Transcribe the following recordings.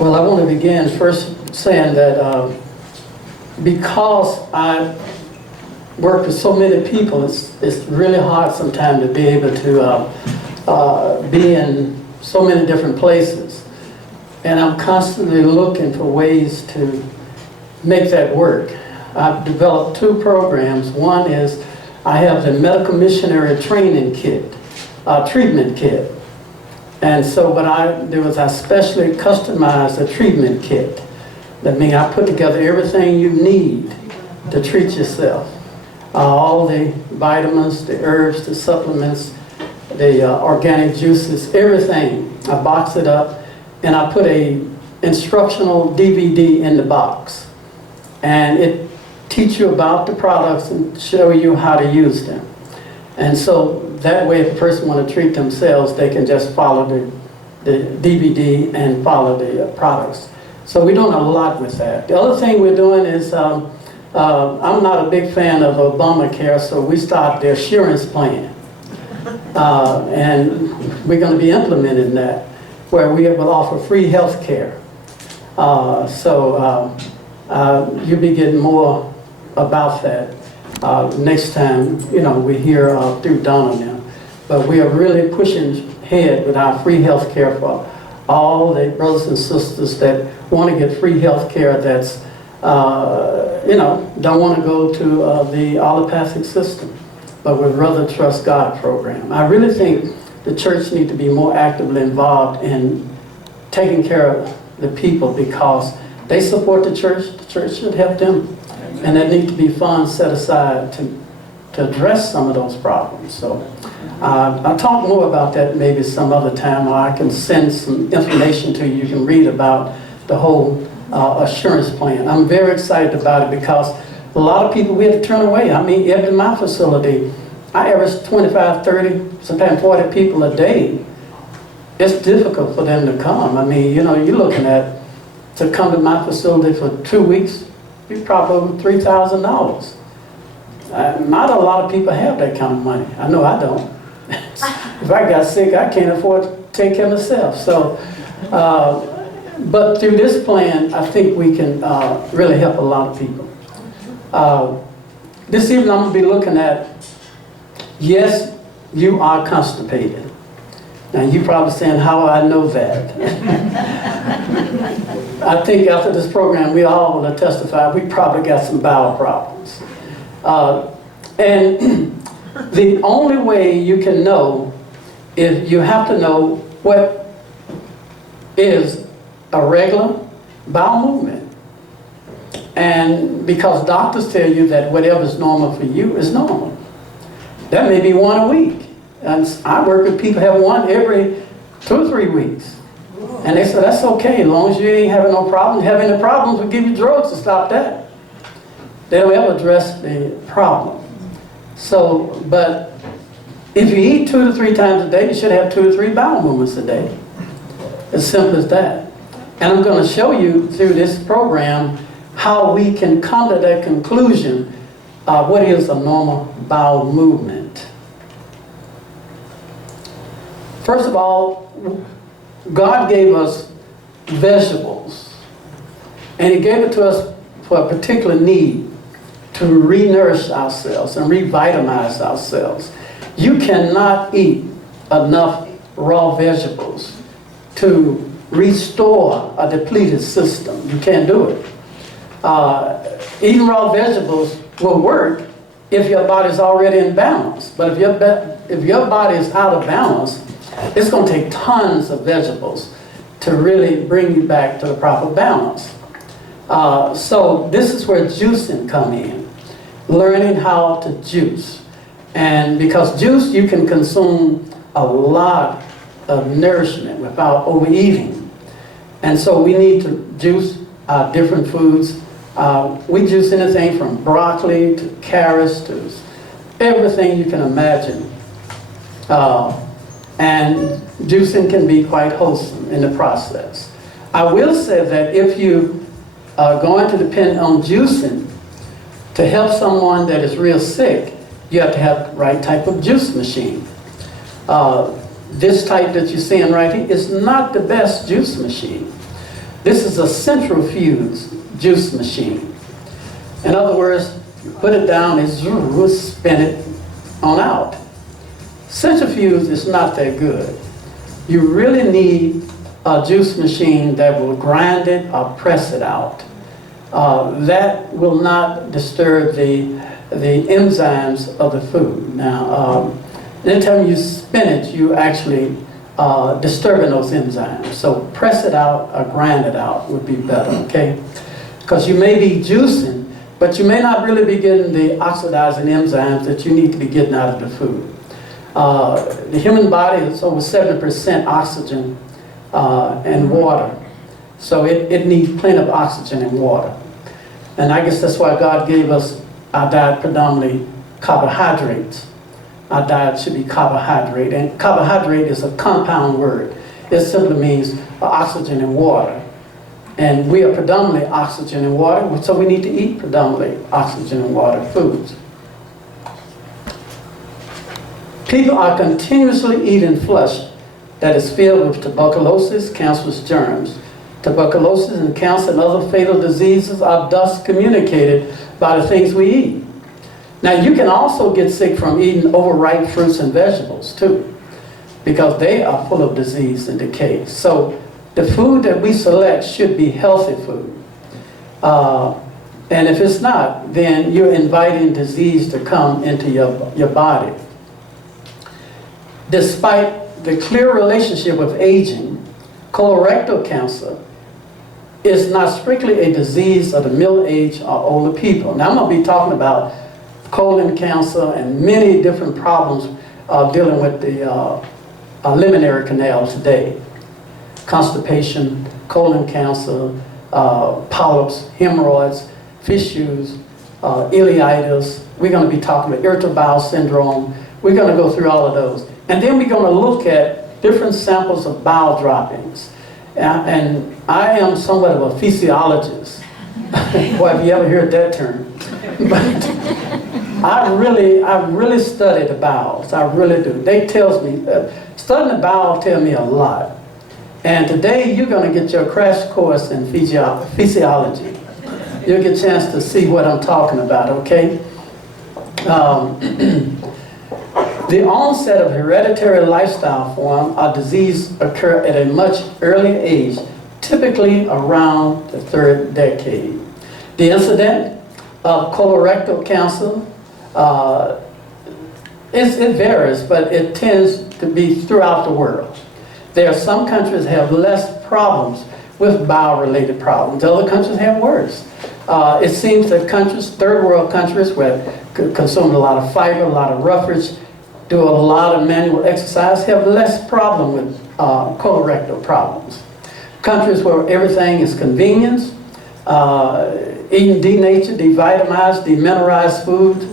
Well, I want to begin first saying that because I work with so many people, it's really hard sometimes to be able to be in so many different places. And I'm constantly looking for ways to make that work. I've developed two programs. One is I have the Medical Missionary Training Kit, treatment kit. And so what I do is I specially customize a treatment kit. That means I put together everything you need to treat yourself. All the vitamins, the herbs, the supplements, the organic juices, everything. I box it up and I put a instructional DVD in the box. And it teach you about the products and show you how to use them. And so that way, if a person want to treat themselves, they can just follow the DVD and follow the products. So we're doing a lot with that. The other thing we're doing is, I'm not a big fan of Obamacare, so we started the assurance plan. And we're going to be implementing that, where we will offer free health care. You'll be getting more about that next time, we hear through Donna now. But we are really pushing ahead with our free health care for all the brothers and sisters that want to get free health care that's, don't want to go to the allopathic system, but would rather trust God program. I really think the church needs to be more actively involved in taking care of the people because they support the church should help them. And there need to be funds set aside to address some of those problems. So I'll talk more about that maybe some other time, or I can send some information to you. You can read about the whole assurance plan. I'm very excited about it because a lot of people we had to turn away. I mean, even in my facility, I average 25, 30, sometimes 40 people a day. It's difficult for them to come. I mean, you're looking at, to come to my facility for 2 weeks, be probably over $3,000. Not a lot of people have that kind of money. I know I don't. If I got sick, I can't afford to take care of myself. So, but through this plan, I think we can really help a lot of people. This evening I'm going to be looking at, yes, you are constipated. Now you're probably saying, how I know that? I think after this program, we all want to testify, we probably got some bowel problems. And the only way you can know is you have to know what is a regular bowel movement. And because doctors tell you that whatever is normal for you is normal. That may be one a week. And I work with people who have one every 2 or 3 weeks. And they say, that's okay, as long as you ain't having no problems. Having the problems, we'll give you drugs to stop that. They don't ever address the problem. So, but if you eat 2 to 3 times a day, you should have 2 to 3 bowel movements a day. As simple as that. And I'm going to show you through this program how we can come to that conclusion of what is a normal bowel movement. First of all, God gave us vegetables, and He gave it to us for a particular need, to re-nourish ourselves and revitalize ourselves. You cannot eat enough raw vegetables to restore a depleted system. You can't do it. Eating raw vegetables will work if your body's already in balance. But if your body is out of balance, it's going to take tons of vegetables to really bring you back to the proper balance. So this is where juicing comes in. Learning how to juice. And because juice, you can consume a lot of nourishment without overeating. And so we need to juice different foods. We juice anything from broccoli to carrots to everything you can imagine. And juicing can be quite wholesome in the process. I will say that if you are going to depend on juicing to help someone that is real sick, you have to have the right type of juice machine. This type that you're seeing right here is not the best juice machine. This is a centrifuge juice machine. In other words, you put it down and spin it on out. Centrifuge is not that good. You really need a juice machine that will grind it or press it out. That will not disturb the enzymes of the food. Now, anytime you spin it, you actually disturbing those enzymes. So press it out or grind it out would be better, okay? Because you may be juicing, but you may not really be getting the oxidizing enzymes that you need to be getting out of the food. The human body is over 70% oxygen and water. So it needs plenty of oxygen and water. And I guess that's why God gave us our diet predominantly carbohydrates. Our diet should be carbohydrate. And carbohydrate is a compound word. It simply means oxygen and water. And we are predominantly oxygen and water, so we need to eat predominantly oxygen and water foods. People are continuously eating flesh that is filled with tuberculosis, cancerous germs. Tuberculosis and cancer and other fatal diseases are thus communicated by the things we eat. Now, you can also get sick from eating overripe fruits and vegetables too, because they are full of disease and decay. So the food that we select should be healthy food. And if it's not, then you're inviting disease to come into your body. Despite the clear relationship with aging, colorectal cancer is not strictly a disease of the middle-aged or older people. Now, I'm going to be talking about colon cancer and many different problems dealing with the liminary canal today. Constipation, colon cancer, polyps, hemorrhoids, fissures, ileitis. We're going to be talking about irritable bowel syndrome. We're going to go through all of those. And then we're going to look at different samples of bowel droppings. And I am somewhat of a physiologist. Boy, have you ever heard that term? But I really study the bowels. I really do. They tells me, studying the bowel tells me a lot. And today you're going to get your crash course in physiology. You'll get a chance to see what I'm talking about, okay? The onset of hereditary lifestyle form or disease occur at a much earlier age, typically around the 3rd decade. The incidence of colorectal cancer, it varies, but it tends to be throughout the world. There are some countries that have less problems with bowel-related problems. Other countries have worse. It seems that countries, third world countries, where consume a lot of fiber, a lot of roughage, do a lot of manual exercise, have less problem with colorectal problems. Countries where everything is convenience, eating denatured, devitamized, demineralized foods,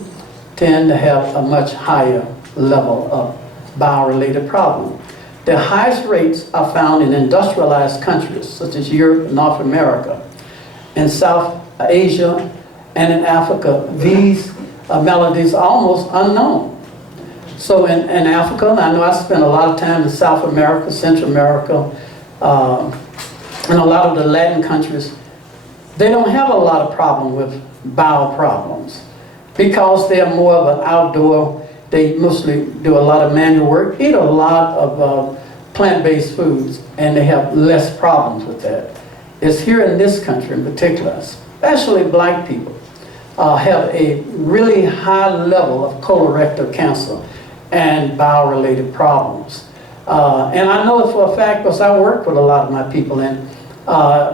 tend to have a much higher level of bowel-related problem. The highest rates are found in industrialized countries, such as Europe, North America, in South Asia, and in Africa. These maladies are almost unknown. So in Africa, I know I spent a lot of time in South America, Central America, and a lot of the Latin countries. They don't have a lot of problem with bowel problems because they are more of an outdoor, they mostly do a lot of manual work, eat a lot of plant-based foods, and they have less problems with that. It's here in this country in particular, especially black people, have a really high level of colorectal cancer and bowel-related problems. And I know it for a fact because I work with a lot of my people, and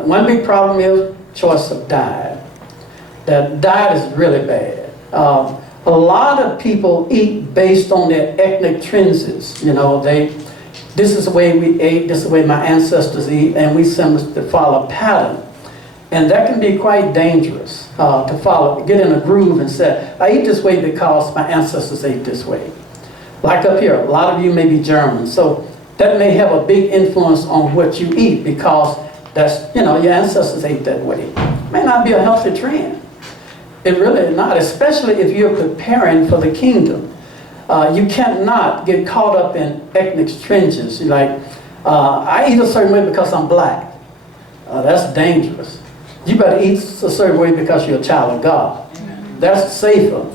one big problem is choice of diet. The diet is really bad. A lot of people eat based on their ethnic trends. You know, this is the way we ate, this is the way my ancestors eat, and we simply to follow a pattern. And that can be quite dangerous to follow, get in a groove and say, I eat this way because my ancestors ate this way. Like up here, a lot of you may be German, so that may have a big influence on what you eat because that's, you know, your ancestors ate that way. It may not be a healthy trend. It really is not, especially if you're preparing for the kingdom. You cannot get caught up in ethnic trenches. Like, I eat a certain way because I'm black. That's dangerous. You better eat a certain way because you're a child of God. That's safer.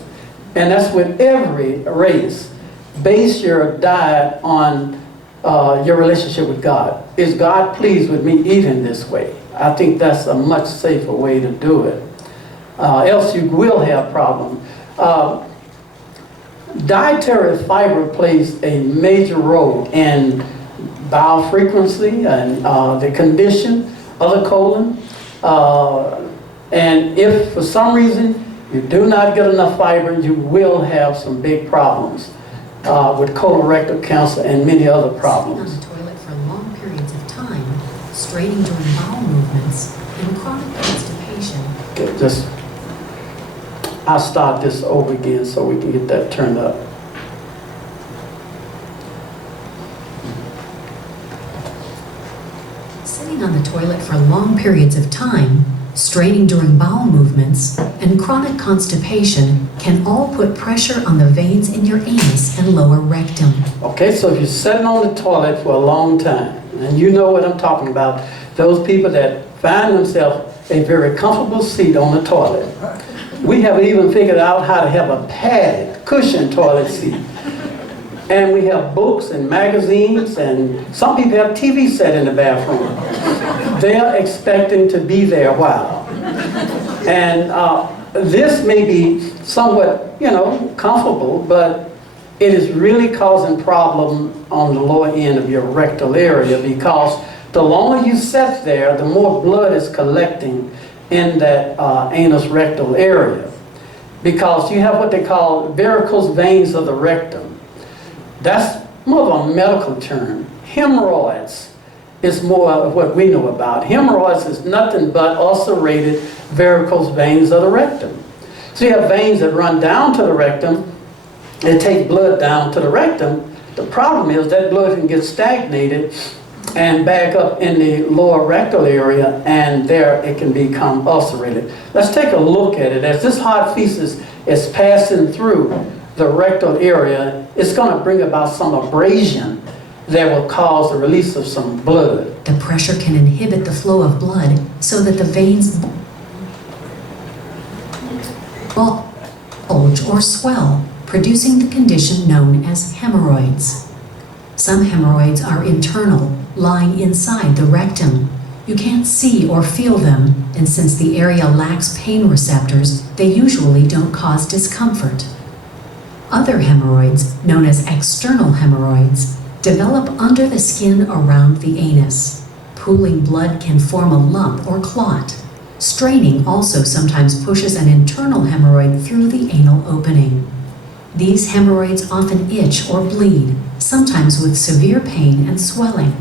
And that's with every race. Base your diet on your relationship with God. Is God pleased with me eating this way? I think that's a much safer way to do it. Else you will have problems. Dietary fiber plays a major role in bowel frequency and the condition of the colon. And if for some reason you do not get enough fiber, you will have some big problems with colorectal cancer and many other problems. Sitting on the toilet for long periods of time, straining during bowel movements, and chronic constipation. Okay, I'll start this over again so we can get that turned up. Sitting on the toilet for long periods of time, straining during bowel movements, and chronic constipation can all put pressure on the veins in your anus and lower rectum. Okay, so if you're sitting on the toilet for a long time, and you know what I'm talking about, those people that find themselves a very comfortable seat on the toilet. We have even figured out how to have a padded, cushioned toilet seat. And we have books and magazines, and some people have TV set in the bathroom. They're expecting to be there a while. And this may be somewhat, comfortable, but it is really causing problem on the lower end of your rectal area, because the longer you sit there, the more blood is collecting in that anus rectal area, because you have what they call varicose veins of the rectum. That's more of a medical term. Hemorrhoids is more of what we know about. Hemorrhoids is nothing but ulcerated varicose veins of the rectum. So you have veins that run down to the rectum and take blood down to the rectum. The problem is that blood can get stagnated and back up in the lower rectal area, and there it can become ulcerated. Let's take a look at it. As this hot feces is passing through the rectal area, it's going to bring about some abrasion that will cause the release of some blood. The pressure can inhibit the flow of blood so that the veins bulge or swell, producing the condition known as hemorrhoids. Some hemorrhoids are internal, lying inside the rectum. You can't see or feel them, and since the area lacks pain receptors, they usually don't cause discomfort. Other hemorrhoids, known as external hemorrhoids, develop under the skin around the anus. Pooling blood can form a lump or clot. Straining also sometimes pushes an internal hemorrhoid through the anal opening. These hemorrhoids often itch or bleed, sometimes with severe pain and swelling.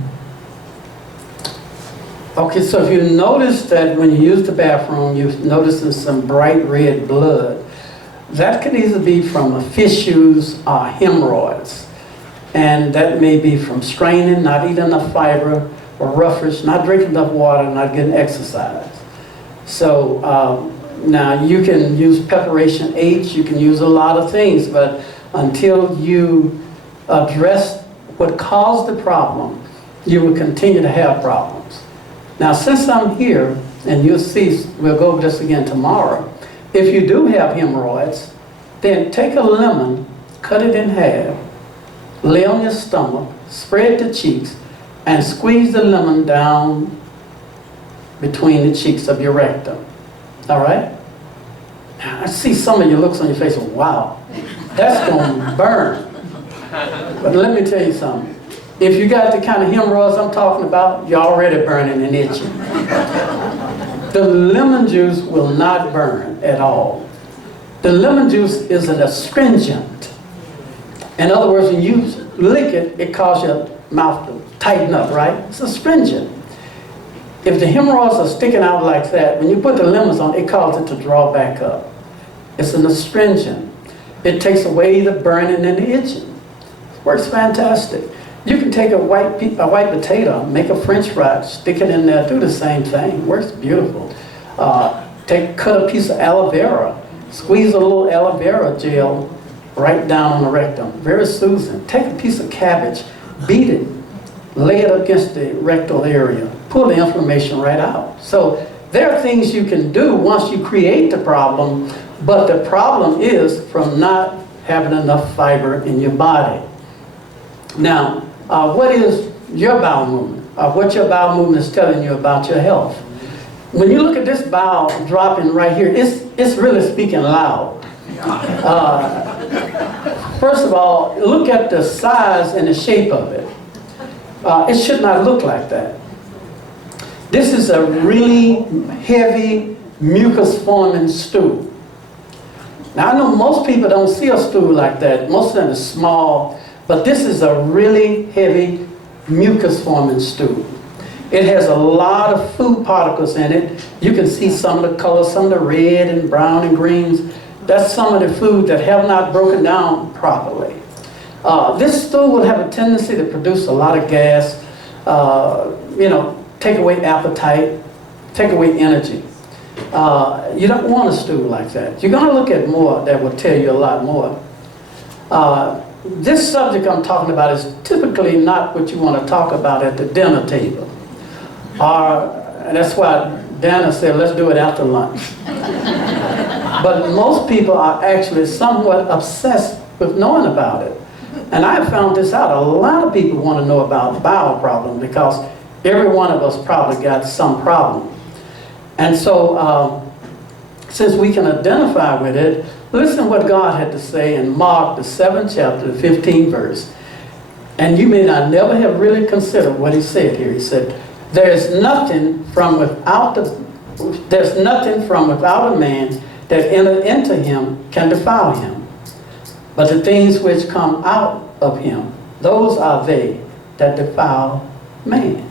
Okay, so if you notice that when you use the bathroom, you're noticing some bright red blood, that could either be from fissures or hemorrhoids. And that may be from straining, not eating enough fiber, or roughish, not drinking enough water, not getting exercise. So now you can use preparation H, you can use a lot of things, but until you address what caused the problem, you will continue to have problems. Now, since I'm here, and you'll see, we'll go over this again tomorrow, if you do have hemorrhoids, then take a lemon, cut it in half, lay on your stomach, spread the cheeks, and squeeze the lemon down between the cheeks of your rectum. All right? I see some of your looks on your face, wow, that's going to burn. But let me tell you something. If you got the kind of hemorrhoids I'm talking about, you're already burning and itching. The lemon juice will not burn at all. The lemon juice is an astringent. In other words, when you lick it, it causes your mouth to tighten up, right? It's astringent. If the hemorrhoids are sticking out like that, when you put the lemons on, it causes it to draw back up. It's an astringent. It takes away the burning and the itching. Works fantastic. You can take a white potato, make a French fry, stick it in there, do the same thing. Works beautiful. Cut a piece of aloe vera, squeeze a little aloe vera gel right down on the rectum. Very soothing. Take a piece of cabbage, beat it, lay it up against the rectal area. pull the inflammation right out. So there are things you can do once you create the problem, but the problem is from not having enough fiber in your body. Now, what is your bowel movement? What your bowel movement is telling you about your health? When you look at this bowel dropping right here, it's really speaking loud. First of all, look at the size and the shape of it. It should not look like that. This is a really heavy mucus forming stool. Now I know most people don't see a stool like that. Most of them are small, but this is a really heavy mucus forming stool. It has a lot of food particles in it. You can see some of the colors, some of the red and brown and greens. That's some of the food that have not broken down properly. This stool will have a tendency to produce a lot of gas, take away appetite, take away energy. You don't want a stool like that. You're going to look at more that will tell you a lot more. This subject I'm talking about is typically not what you want to talk about at the dinner table. And that's why Dana said, let's do it after lunch. But most people are actually somewhat obsessed with knowing about it. And I found this out. A lot of people want to know about bowel problem because every one of us probably got some problem. And so, since we can identify with it, listen what God had to say in Mark, the 7th chapter, the 15th verse. And you may not never have really considered what he said here. He said, there's nothing from without a man that enter into him can defile him. But the things which come out of him, those are they that defile man.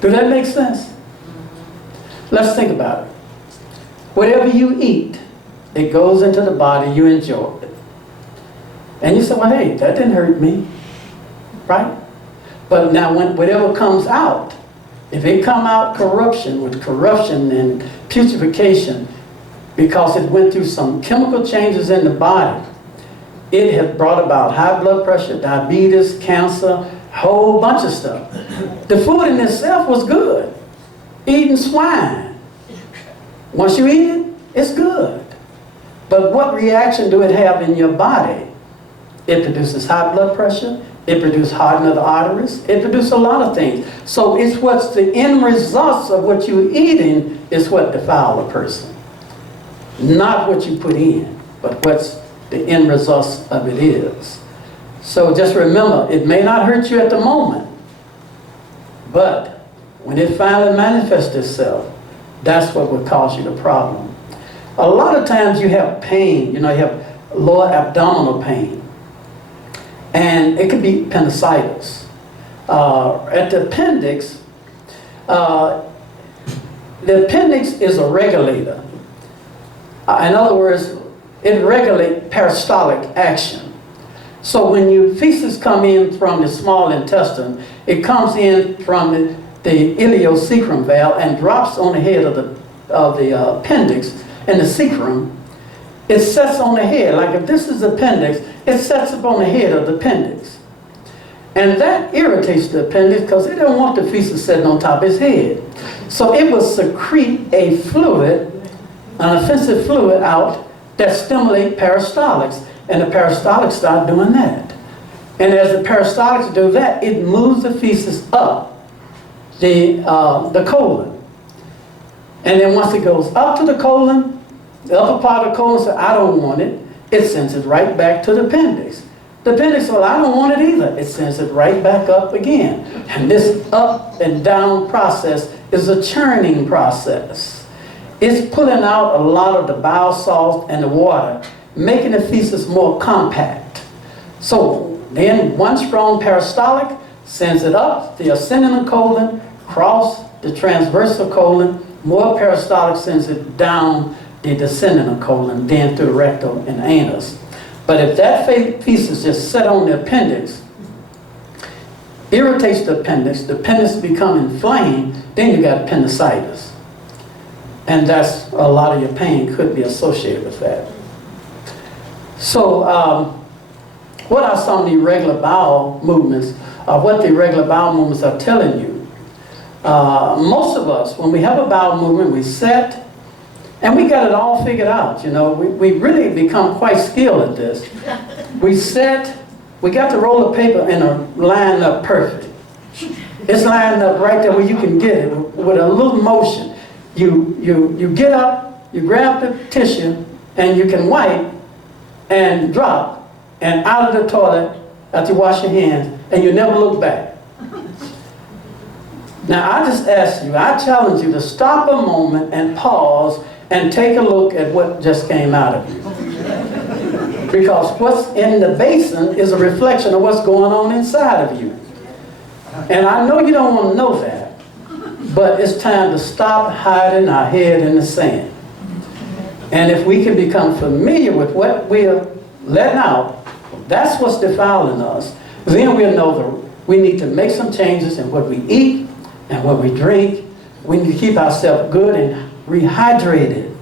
Do that make sense? Let's think about it. Whatever you eat, it goes into the body, you enjoy it. And you say, well, hey, that didn't hurt me, right? But now whatever comes out, if it come out corruption, with corruption and putrefaction, because it went through some chemical changes in the body, it has brought about high blood pressure, diabetes, cancer, a whole bunch of stuff. The food in itself was good. Eating swine. Once you eat it, it's good. But what reaction do it have in your body? It produces high blood pressure. It produces hardening of the arteries. It produces a lot of things. So it's what's the end results of what you're eating is what defile a person. Not what you put in, but what's the end results of it is. So just remember, it may not hurt you at the moment, but when it finally manifests itself, that's what will cause you the problem. A lot of times you have pain, you have lower abdominal pain. And it could be appendicitis. At the appendix is a regulator. In other words, it regulates peristaltic action. So when your feces come in from the small intestine, it comes in from the ileocecal valve and drops on the head of the appendix and the secrum. It sets on the head, like if this is the appendix, it sets up on the head of the appendix. And that irritates the appendix because it don't want the feces sitting on top of its head. So it will secrete a fluid, an offensive fluid out that stimulate peristaltics. And the peristaltics start doing that. And as the peristaltics do that, it moves the feces up the colon. And then once it goes up to the colon, the upper part of the colon says, I don't want it. It sends it right back to the appendix. The appendix says, well, I don't want it either. It sends it right back up again. And this up and down process is a churning process. It's pulling out a lot of the bile salts and the water, making the feces more compact. So then one strong peristaltic sends it up the ascending colon, cross the transversal colon, more peristaltic sends it down the descending colon, then through the rectum and anus. But if that feces just set on the appendix, irritates the appendix become inflamed, then you got appendicitis. And that's a lot of your pain could be associated with that. So what are some of the irregular bowel movements, what the irregular bowel movements are telling you? Most of us, when we have a bowel movement, we sit, and we got it all figured out. You know, we really become quite skilled at this. We sit, we got the roll of paper in a line up perfect. It's lined up right there where you can get it with a little motion. You get up, you grab the tissue, and you can wipe and drop and out of the toilet after you wash your hands, and you never look back. Now I just ask you, I challenge you to stop a moment and pause and take a look at what just came out of you. Because what's in the basin is a reflection of what's going on inside of you. And I know you don't want to know that, but it's time to stop hiding our head in the sand. And if we can become familiar with what we're letting out, that's what's defiling us, then we'll know that we need to make some changes in what we eat and what we drink. We need to keep ourselves good and rehydrated.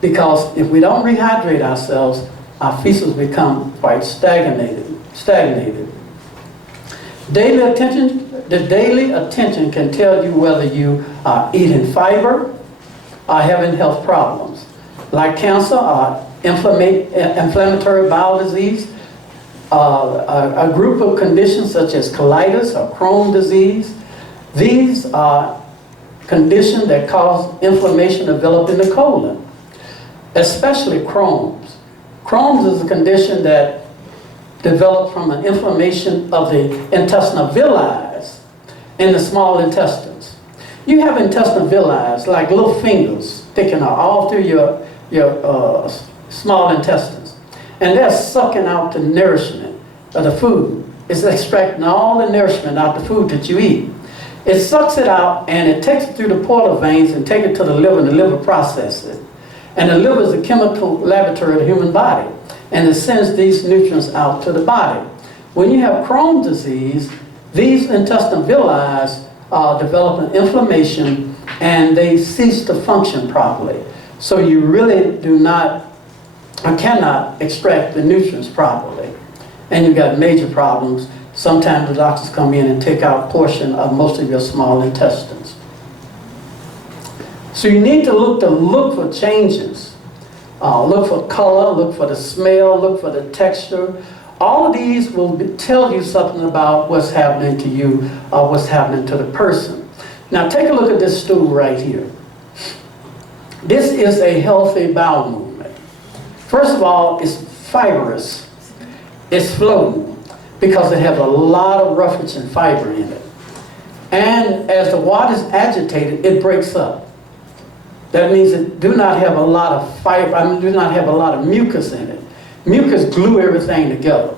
Because if we don't rehydrate ourselves, our feces become quite stagnated. The daily attention can tell you whether you are eating fiber or having health problems, like cancer or inflammatory bowel disease, a group of conditions such as colitis or Crohn's disease. These are conditions that cause inflammation to develop in the colon, especially Crohn's. Crohn's is a condition that develops from an inflammation of the intestinal villi in the small intestines. You have intestinal villi like little fingers sticking out all through your small intestines, and they're sucking out the nourishment of the food. It's extracting all the nourishment out the food that you eat. It sucks it out and it takes it through the portal veins and takes it to the liver, and the liver processes it. And the liver is a chemical laboratory of the human body, and it sends these nutrients out to the body. When you have Crohn's disease, these intestinal villi develop an inflammation and they cease to function properly. So you really do not or cannot extract the nutrients properly. And you've got major problems. Sometimes the doctors come in and take out a portion of most of your small intestines. So you need to look for changes. Look for color, look for the smell, look for the texture. All of these will tell you something about what's happening to you or what's happening to the person. Now take a look at this stool right here. This is a healthy bowel movement. First of all, it's fibrous. It's floating because it has a lot of roughage and fiber in it. And as the water is agitated, it breaks up. That means it do not have a lot of fiber, do not have a lot of mucus in it. Mucus glue everything together.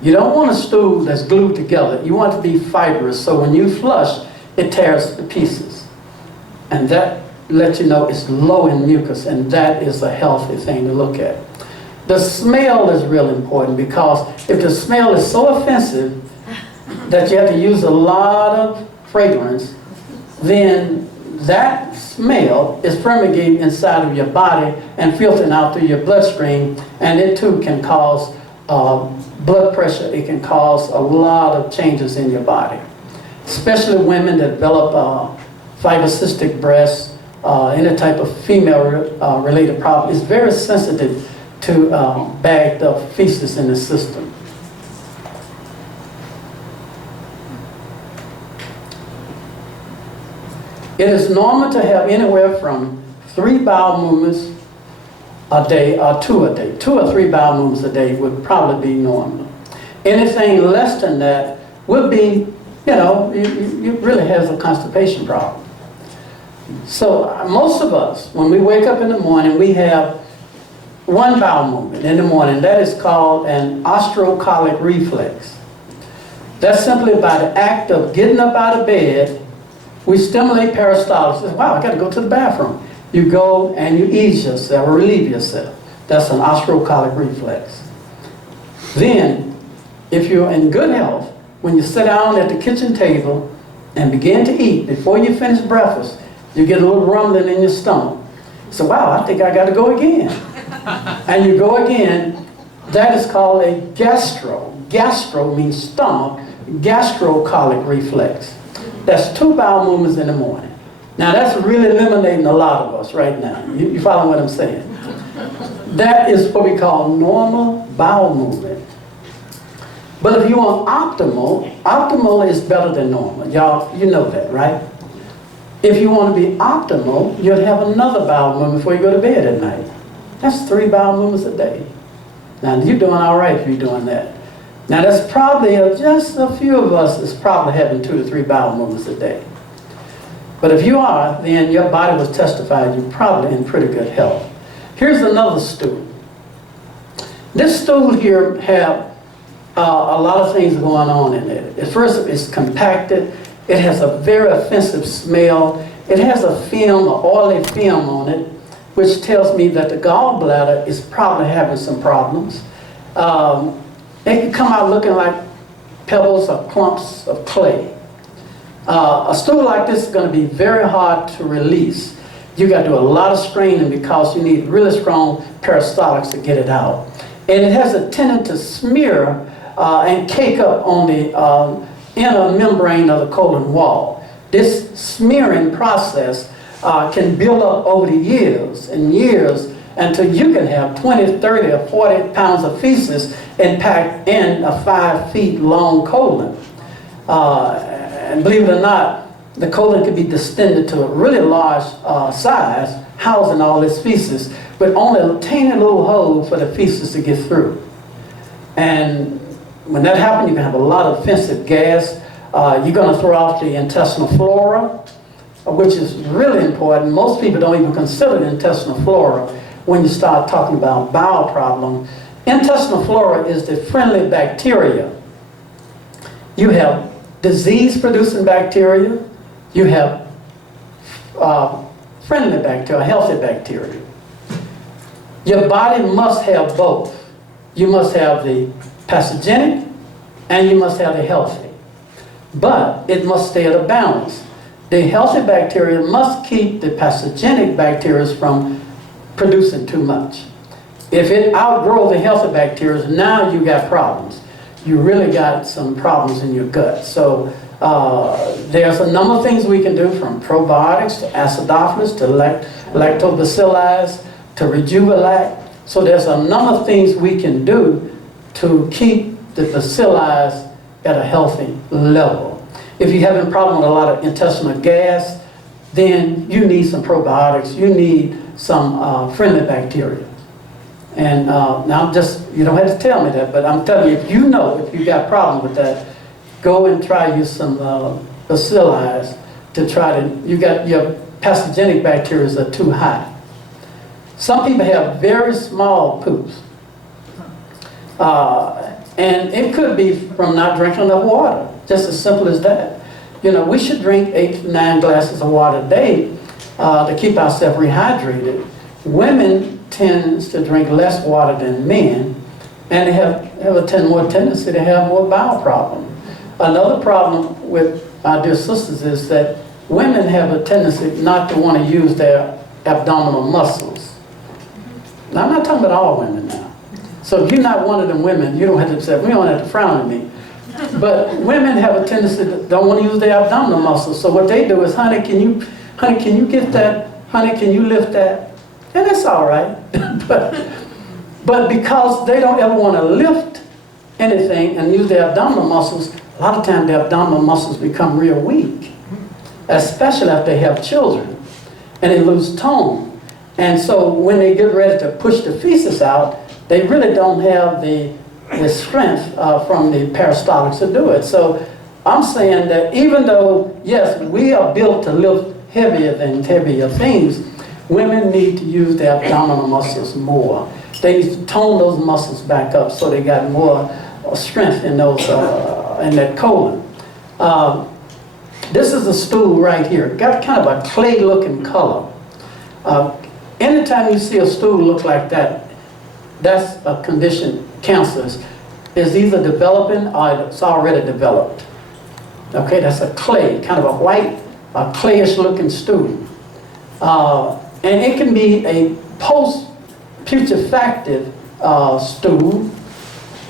You don't want a stool that's glued together. You want it to be fibrous, so when you flush, it tears to pieces. And that lets you know it's low in mucus, and that is a healthy thing to look at. The smell is real important, because if the smell is so offensive that you have to use a lot of fragrance, then that smell is permeating inside of your body and filtering out through your bloodstream, and it too can cause blood pressure. It can cause a lot of changes in your body, especially women that develop fibrocystic breasts, any type of female related problem. It's very sensitive to bagged up feces in the system. It is normal to have anywhere from 3 bowel movements a day or 2 a day. 2 or 3 bowel movements a day would probably be normal. Anything less than that would be, you really has a constipation problem. So most of us, when we wake up in the morning, we have 1 bowel movement in the morning. That is called an ostrocolic reflex. That's simply by the act of getting up out of bed. We stimulate peristalsis. Wow, I got to go to the bathroom. You go and you ease yourself or relieve yourself. That's an ostrocolic reflex. Then, if you're in good health, when you sit down at the kitchen table and begin to eat, before you finish breakfast, you get a little rumbling in your stomach. So, wow, I think I got to go again. And you go again. That is called a gastro. Gastro means stomach. Gastrocolic reflex. That's 2 bowel movements in the morning. Now that's really eliminating a lot of us right now. You follow what I'm saying? That is what we call normal bowel movement. But if you want optimal is better than normal. Y'all, you know that, right? If you want to be optimal, you'll have another bowel movement before you go to bed at night. That's 3 bowel movements a day. Now you're doing all right if you're doing that. Now that's probably, just a few of us is probably having 2 to 3 bowel movements a day. But if you are, then your body was testified you're probably in pretty good health. Here's another stool. This stool here have a lot of things going on in it. At first, it's compacted. It has a very offensive smell. It has a film, an oily film on it, which tells me that the gallbladder is probably having some problems. It can come out looking like pebbles or clumps of clay. A stool like this is going to be very hard to release. You got to do a lot of straining because you need really strong peristaltics to get it out. And it has a tendency to smear and cake up on the inner membrane of the colon wall. This smearing process can build up over the years and years until you can have 20, 30, or 40 pounds of feces packed in a 5 feet long colon. And believe it or not, the colon can be distended to a really large size, housing all this feces, with only a tiny little hole for the feces to get through. And when that happens, you can have a lot of offensive gas. You're going to throw off the intestinal flora, which is really important. Most people don't even consider the intestinal flora when you start talking about bowel problem. Intestinal flora is the friendly bacteria. You have disease-producing bacteria. You have friendly bacteria, healthy bacteria. Your body must have both. You must have the pathogenic and you must have the healthy. But it must stay at a balance. The healthy bacteria must keep the pathogenic bacteria from producing too much. If it outgrows the healthy bacteria, now you got problems. You really got some problems in your gut. So there's a number of things we can do, from probiotics to acidophilus to lactobacilli to Rejuvelac. So there's a number of things we can do to keep the bacilli at a healthy level. If you're having a problem with a lot of intestinal gas, then you need some probiotics. You need some friendly bacteria. And now you don't have to tell me that, but I'm telling you, if you know, if you got problems with that, go and try use some bacilli to try to, your pathogenic bacteria are too high. Some people have very small poops. And it could be from not drinking enough water, just as simple as that. You know, we should drink 8 to 9 glasses of water a day to keep ourselves rehydrated. Women tend to drink less water than men, and they have more tendency to have more bowel problems. Another problem with our dear sisters is that women have a tendency not to want to use their abdominal muscles. Now, I'm not talking about all women now. So if you're not one of them women, you don't have to say, we don't have to frown at me. But women have a tendency to don't want to use their abdominal muscles. So what they do is, honey, can you get that? Honey, can you lift that? And that's all right. but because they don't ever want to lift anything and use their abdominal muscles, a lot of times their abdominal muscles become real weak, especially if they have children, and they lose tone. And so when they get ready to push the feces out, they really don't have the strength from the peristaltics to do it. So I'm saying that even though, yes, we are built to lift heavier things, women need to use their abdominal muscles more. They need to tone those muscles back up so they got more strength in those in that colon. This is a stool right here. Got kind of a clay-looking color. Anytime you see a stool look like that, that's a condition, cancerous. It's either developing or it's already developed. Okay, that's a clay, kind of a white, clayish-looking stool. And it can be a post-putrefactive stool.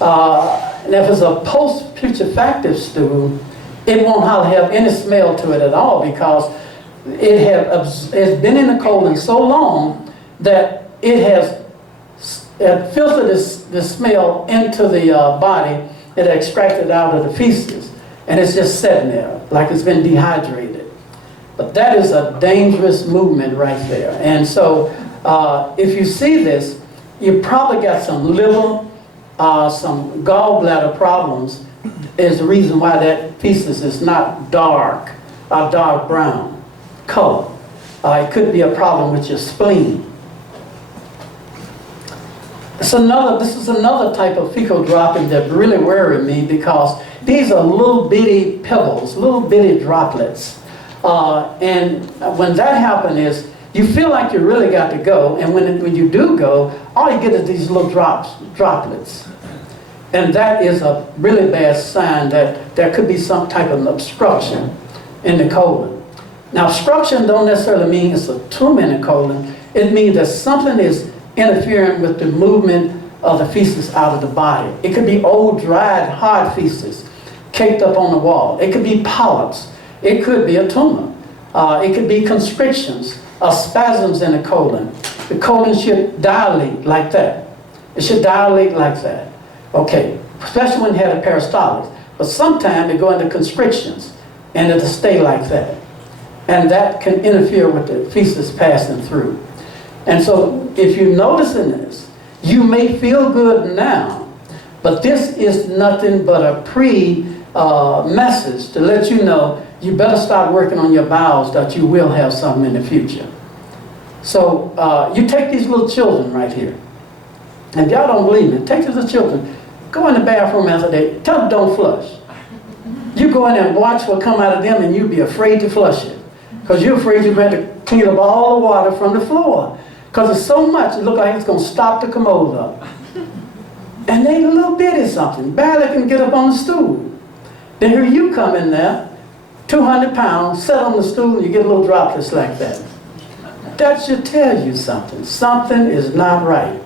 And if it's a post-putrefactive stool, it won't hardly have any smell to it at all, because it's been in the colon so long that it has filtered the smell into the body. It extracted out of the feces, and it's just sitting there like it's been dehydrated. But that is a dangerous movement right there. And so if you see this, you probably got some liver, some gallbladder problems is the reason why that feces is not dark brown color. It could be a problem with your spleen. This is another type of fecal dropping that really worried me, because these are little bitty pebbles, little bitty droplets. And when that happens is, you feel like you really got to go, and when you do go, all you get is these little droplets. And that is a really bad sign that there could be some type of obstruction in the colon. Now, obstruction don't necessarily mean it's a tumor in the colon. It means that something is interfering with the movement of the feces out of the body. It could be old, dried, hard feces caked up on the wall. It could be polyps. It could be a tumor. It could be constrictions or spasms in the colon. The colon should dilate like that. It should dilate like that. Okay, especially when you have a peristalsis. But sometimes it go into constrictions, and it'll stay like that. And that can interfere with the feces passing through. And so if you're noticing this, you may feel good now, but this is nothing but a message to let you know you better start working on your bowels, that you will have something in the future. So you take these little children right here. And y'all don't believe me, take these little children, go in the bathroom after they, tell them don't flush. You go in there and watch what come out of them, and you'll be afraid to flush it. Because you're afraid you're going to clean up all the water from the floor. Because it's so much, it looks like it's going to stop the commode up. And they a little bitty something, barely can get up on the stool. Then here you come in there, 200 pounds, sit on the stool, and you get little droplets like that. That should tell you something. Something is not right.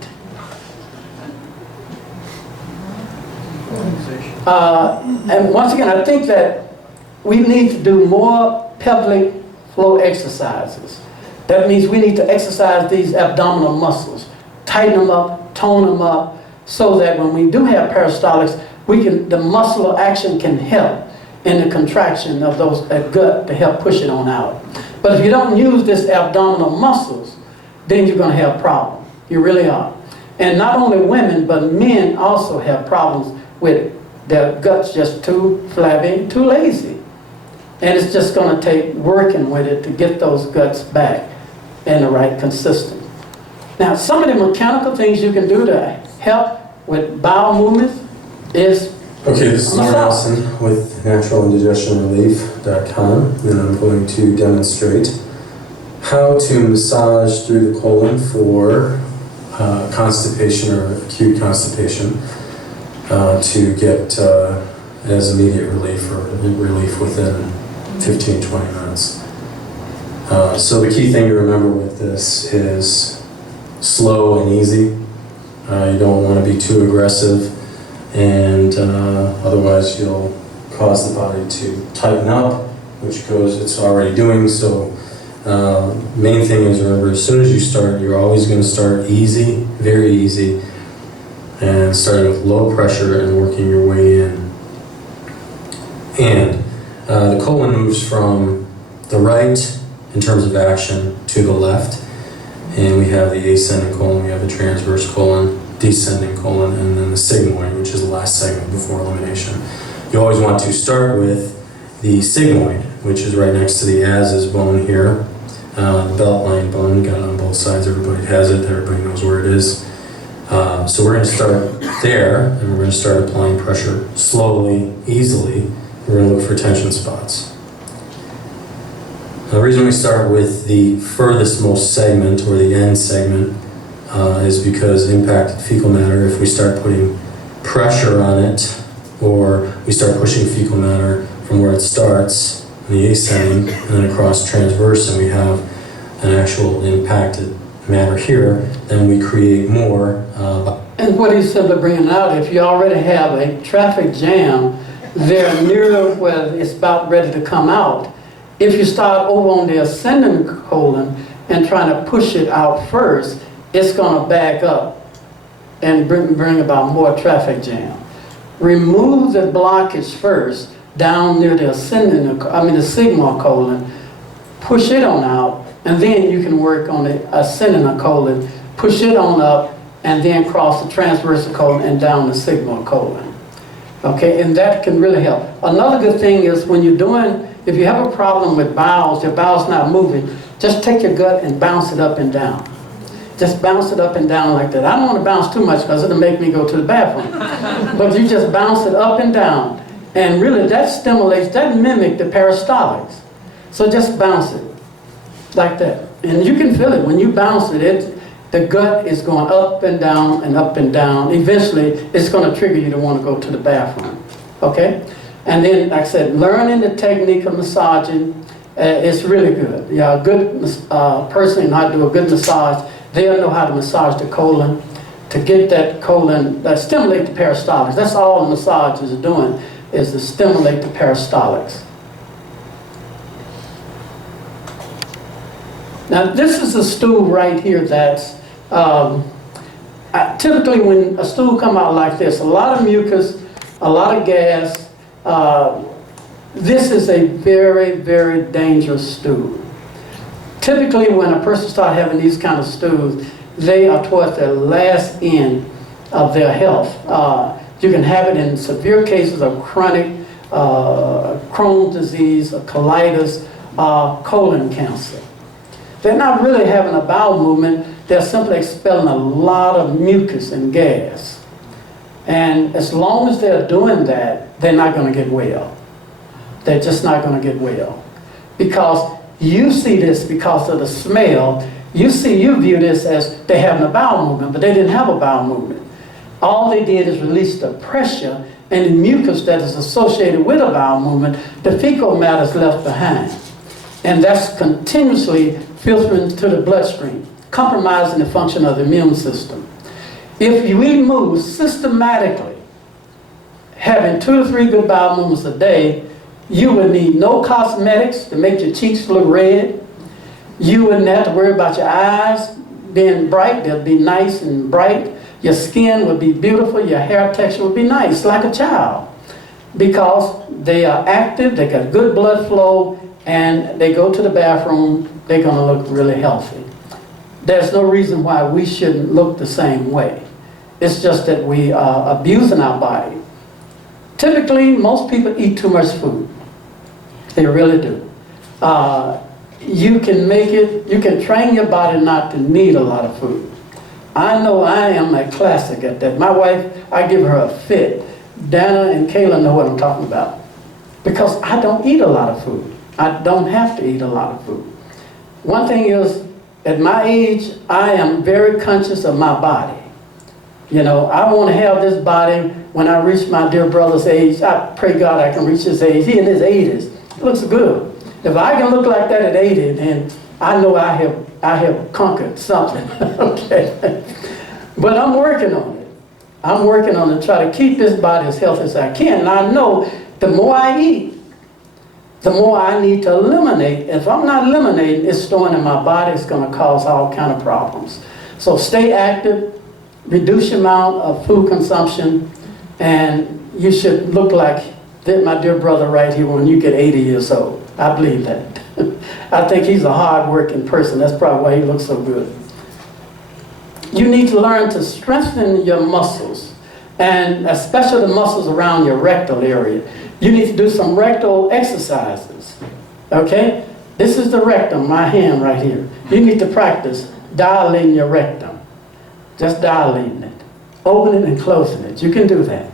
And once again, I think that we need to do more pelvic floor exercises. That means we need to exercise these abdominal muscles, tighten them up, tone them up, so that when we do have peristaltics, the muscular action can help in the contraction of those gut to help push it on out. But if you don't use this abdominal muscles, then you're going to have problems. You really are. And not only women, but men also have problems with it. Their gut's just too flabby, too lazy. And it's just going to take working with it to get those guts back in the right consistency. Now, some of the mechanical things you can do to help with bowel movements is okay, this is Lauren Nelson with NaturalIndigestionRelief.com, and I'm going to demonstrate how to massage through the colon for constipation or acute constipation to get as immediate relief or relief within 15-20 minutes. So the key thing to remember with this is slow and easy. You don't want to be too aggressive, and otherwise you'll cause the body to tighten up, which it's already doing. So main thing is, remember, as soon as you start, you're always going to start easy, very easy, and starting with low pressure and working your way in. And the colon moves from the right in terms of action to the left, and we have the ascending colon, we have the transverse colon, descending colon, and then the sigmoid, which is the last segment before elimination. You always want to start with the sigmoid, which is right next to the Az's bone here, the belt line bone, got it on both sides, everybody has it, everybody knows where it is. So we're going to start there, and we're going to start applying pressure slowly, easily. We're going to look for tension spots. The reason we start with the furthest most segment, or the end segment, is because impacted fecal matter, if we start putting pressure on it, or we start pushing fecal matter from where it starts, the ascending, and then across transverse, and we have an actual impacted matter here, then we create more. And what he's simply bringing out, if you already have a traffic jam they're near where it's about ready to come out. If you start over on the ascending colon and trying to push it out first, it's going to back up and bring about more traffic jam. Remove the blockage first down near the the sigmoid colon, push it on out, and then you can work on the ascending colon, push it on up, and then cross the transversal colon and down the sigmoid colon. Okay, and that can really help. Another good thing is when you're doing, if you have a problem with bowels, your bowel's not moving, just take your gut and bounce it up and down. Just bounce it up and down like that. I don't want to bounce too much because it'll make me go to the bathroom. But you just bounce it up and down. And really that stimulates, that mimics the peristaltics. So just bounce it like that. And you can feel it. When you bounce it, the gut is going up and down and up and down. Eventually, it's going to trigger you to want to go to the bathroom. Okay? And then, like I said, learning the technique of massaging is really good. Yeah, a good person who do a good massage, they'll know how to massage the colon to get that colon, stimulate the peristaltics. That's all the massage is doing, is to stimulate the peristaltics. Now, this is a stool right here that's, typically when a stool come out like this, a lot of mucus, a lot of gas, this is a very, very dangerous stool. Typically when a person starts having these kind of stools, they are towards the last end of their health. You can have it in severe cases of chronic Crohn's disease, colitis, colon cancer. They're not really having a bowel movement, they're simply expelling a lot of mucus and gas. And as long as they're doing that, they're not going to get well. They're just not going to get well. Because you see this because of the smell, you view this as they having a bowel movement, but they didn't have a bowel movement. All they did is release the pressure and the mucus that is associated with a bowel movement, the fecal matter is left behind. And that's continuously filtering to the bloodstream, compromising the function of the immune system. If we move systematically, having 2 to 3 good bowel movements a day, you would need no cosmetics to make your cheeks look red. You wouldn't have to worry about your eyes being bright. They'll be nice and bright. Your skin would be beautiful. Your hair texture would be nice, like a child. Because they are active, they got good blood flow, and they go to the bathroom, they're going to look really healthy. There's no reason why we shouldn't look the same way. It's just that we are abusing our body. Typically, most people eat too much food. They really do. You can train your body not to need a lot of food. I know I am a classic at that. My wife, I give her a fit. Dana and Kayla know what I'm talking about. Because I don't eat a lot of food. I don't have to eat a lot of food. One thing is, at my age, I am very conscious of my body. You know, I want to have this body when I reach my dear brother's age. I pray God I can reach his age. He in his 80s. It looks good. If I can look like that at 80, then I know I have conquered something. Okay. But I'm working on it. I'm working on it to try to keep this body as healthy as I can. And I know the more I eat, the more I need to eliminate. If I'm not eliminating, it's storing in my body. It's going to cause all kind of problems. So stay active, reduce your amount of food consumption, and you should look like my dear brother right here when you get 80 years old. I believe that. I think he's a hard-working person. That's probably why he looks so good. You need to learn to strengthen your muscles, and especially the muscles around your rectal area. You need to do some rectal exercises, okay? This is the rectum, my hand right here. You need to practice dilating your rectum. Just dilating it. Opening and closing it. You can do that.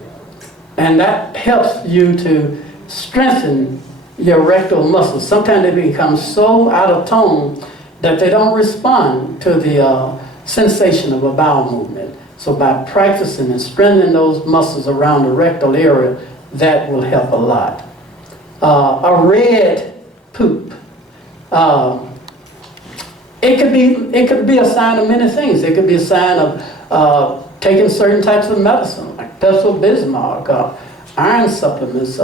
And that helps you to strengthen your rectal muscles. Sometimes they become so out of tone that they don't respond to the sensation of a bowel movement. So by practicing and strengthening those muscles around the rectal area, that will help a lot. A red poop. It could be a sign of many things. It could be a sign of taking certain types of medicine, like Pepto-Bismol, iron supplements.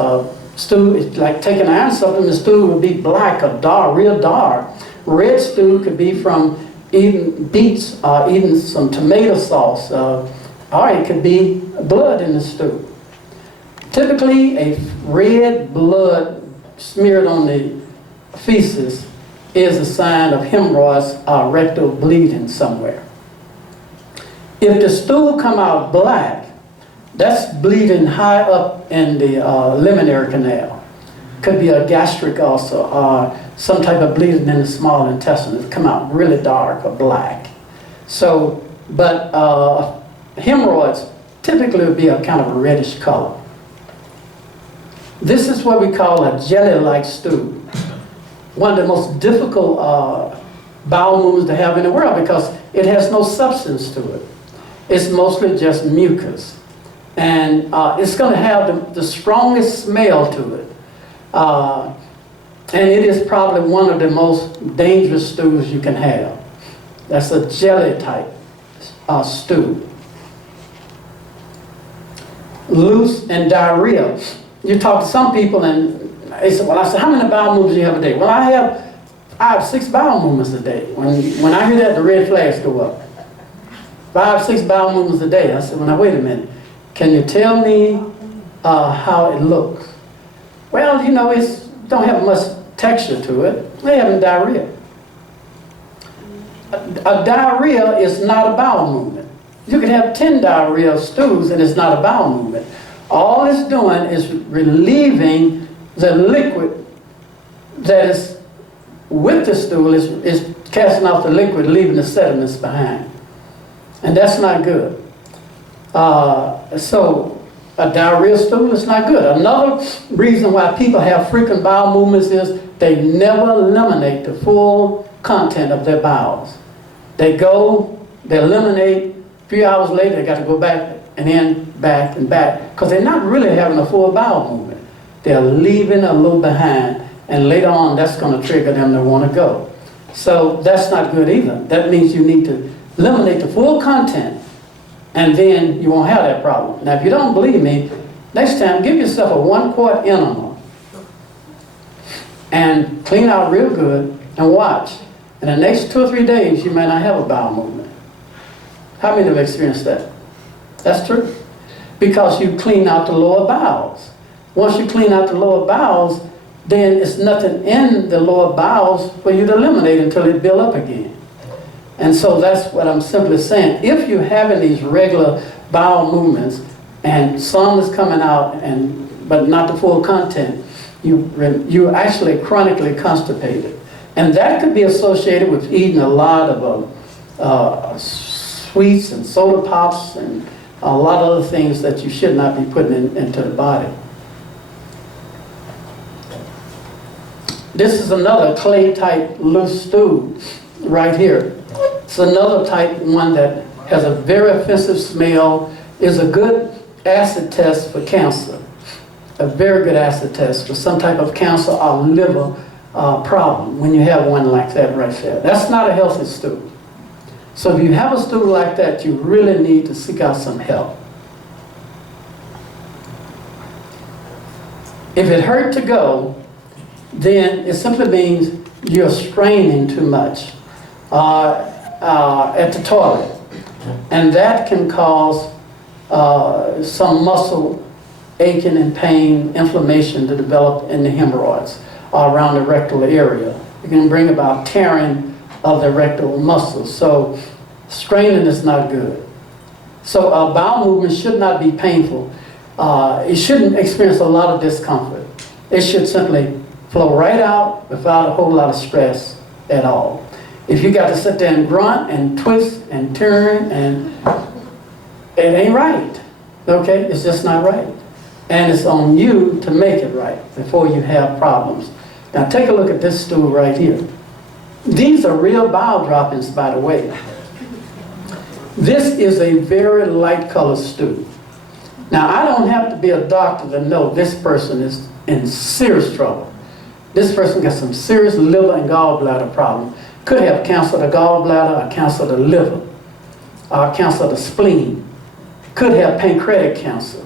Stew, it's like taking iron supplements, stew would be black or dark, real dark. Red stew could be from eating beets or eating some tomato sauce, or it could be blood in the stew. Typically, a red blood smeared on the feces is a sign of hemorrhoids or rectal bleeding somewhere. If the stool come out black, that's bleeding high up in the liminary canal. Could be a gastric ulcer or some type of bleeding in the small intestine. It come out really dark or black. So, but hemorrhoids typically would be a kind of a reddish color. This is what we call a jelly-like stew. One of the most difficult bowel movements to have in the world because it has no substance to it. It's mostly just mucus. And it's going to have the strongest smell to it. And it is probably one of the most dangerous stews you can have. That's a jelly type stew. Loose and diarrhea. You talk to some people and they say, well, I said, how many bowel movements do you have a day? Well, I have 6 bowel movements a day. When I hear that, the red flags go up. 5, 6 bowel movements a day. I said, well, now wait a minute. Can you tell me how it looks? Well, you know, it don't have much texture to it. They having diarrhea. A diarrhea is not a bowel movement. You can have 10 diarrhea stews and it's not a bowel movement. All it's doing is relieving the liquid that is with the stool, is casting off the liquid, leaving the sediments behind. And that's not good. So a diarrhea stool is not good. Another reason why people have frequent bowel movements is they never eliminate the full content of their bowels. They eliminate, a few hours later they got to go back and then back and back because they're not really having a full bowel movement. They're leaving a little behind, and later on that's going to trigger them to want to go. So that's not good either. That means you need to eliminate the full content, and then you won't have that problem. Now, if you don't believe me, next time give yourself a 1-quart enema and clean out real good and watch. In the next 2 or 3 days, you may not have a bowel movement. How many have experienced that? That's true. Because you clean out the lower bowels. Once you clean out the lower bowels, then it's nothing in the lower bowels for you to eliminate until it builds up again. And so that's what I'm simply saying. If you're having these regular bowel movements and some is coming out but not the full content, you're actually chronically constipated. And that could be associated with eating a lot of sweets and soda pops and a lot of other things that you should not be putting into the body. This is another clay type loose stew right here. It's another type one that has a very offensive smell, is a good acid test for cancer. A very good acid test for some type of cancer or liver problem when you have one like that right there. That's not a healthy stew. So if you have a stew like that, you really need to seek out some help. If it hurt to go, then it simply means you're straining too much at the toilet. And that can cause some muscle aching and pain, inflammation to develop in the hemorrhoids around the rectal area. It can bring about tearing of the rectal muscles. So straining is not good. So a bowel movement should not be painful. It shouldn't experience a lot of discomfort. It should simply flow right out without a whole lot of stress at all. If you got to sit there and grunt and twist and turn, and it ain't right, okay? It's just not right. And it's on you to make it right before you have problems. Now take a look at this stool right here. These are real bowel droppings, by the way. This is a very light colored stew. Now I don't have to be a doctor to know this person is in serious trouble. This person got some serious liver and gallbladder problem. Could have cancer of the gallbladder, or cancer of the liver, or cancer of the spleen. Could have pancreatic cancer.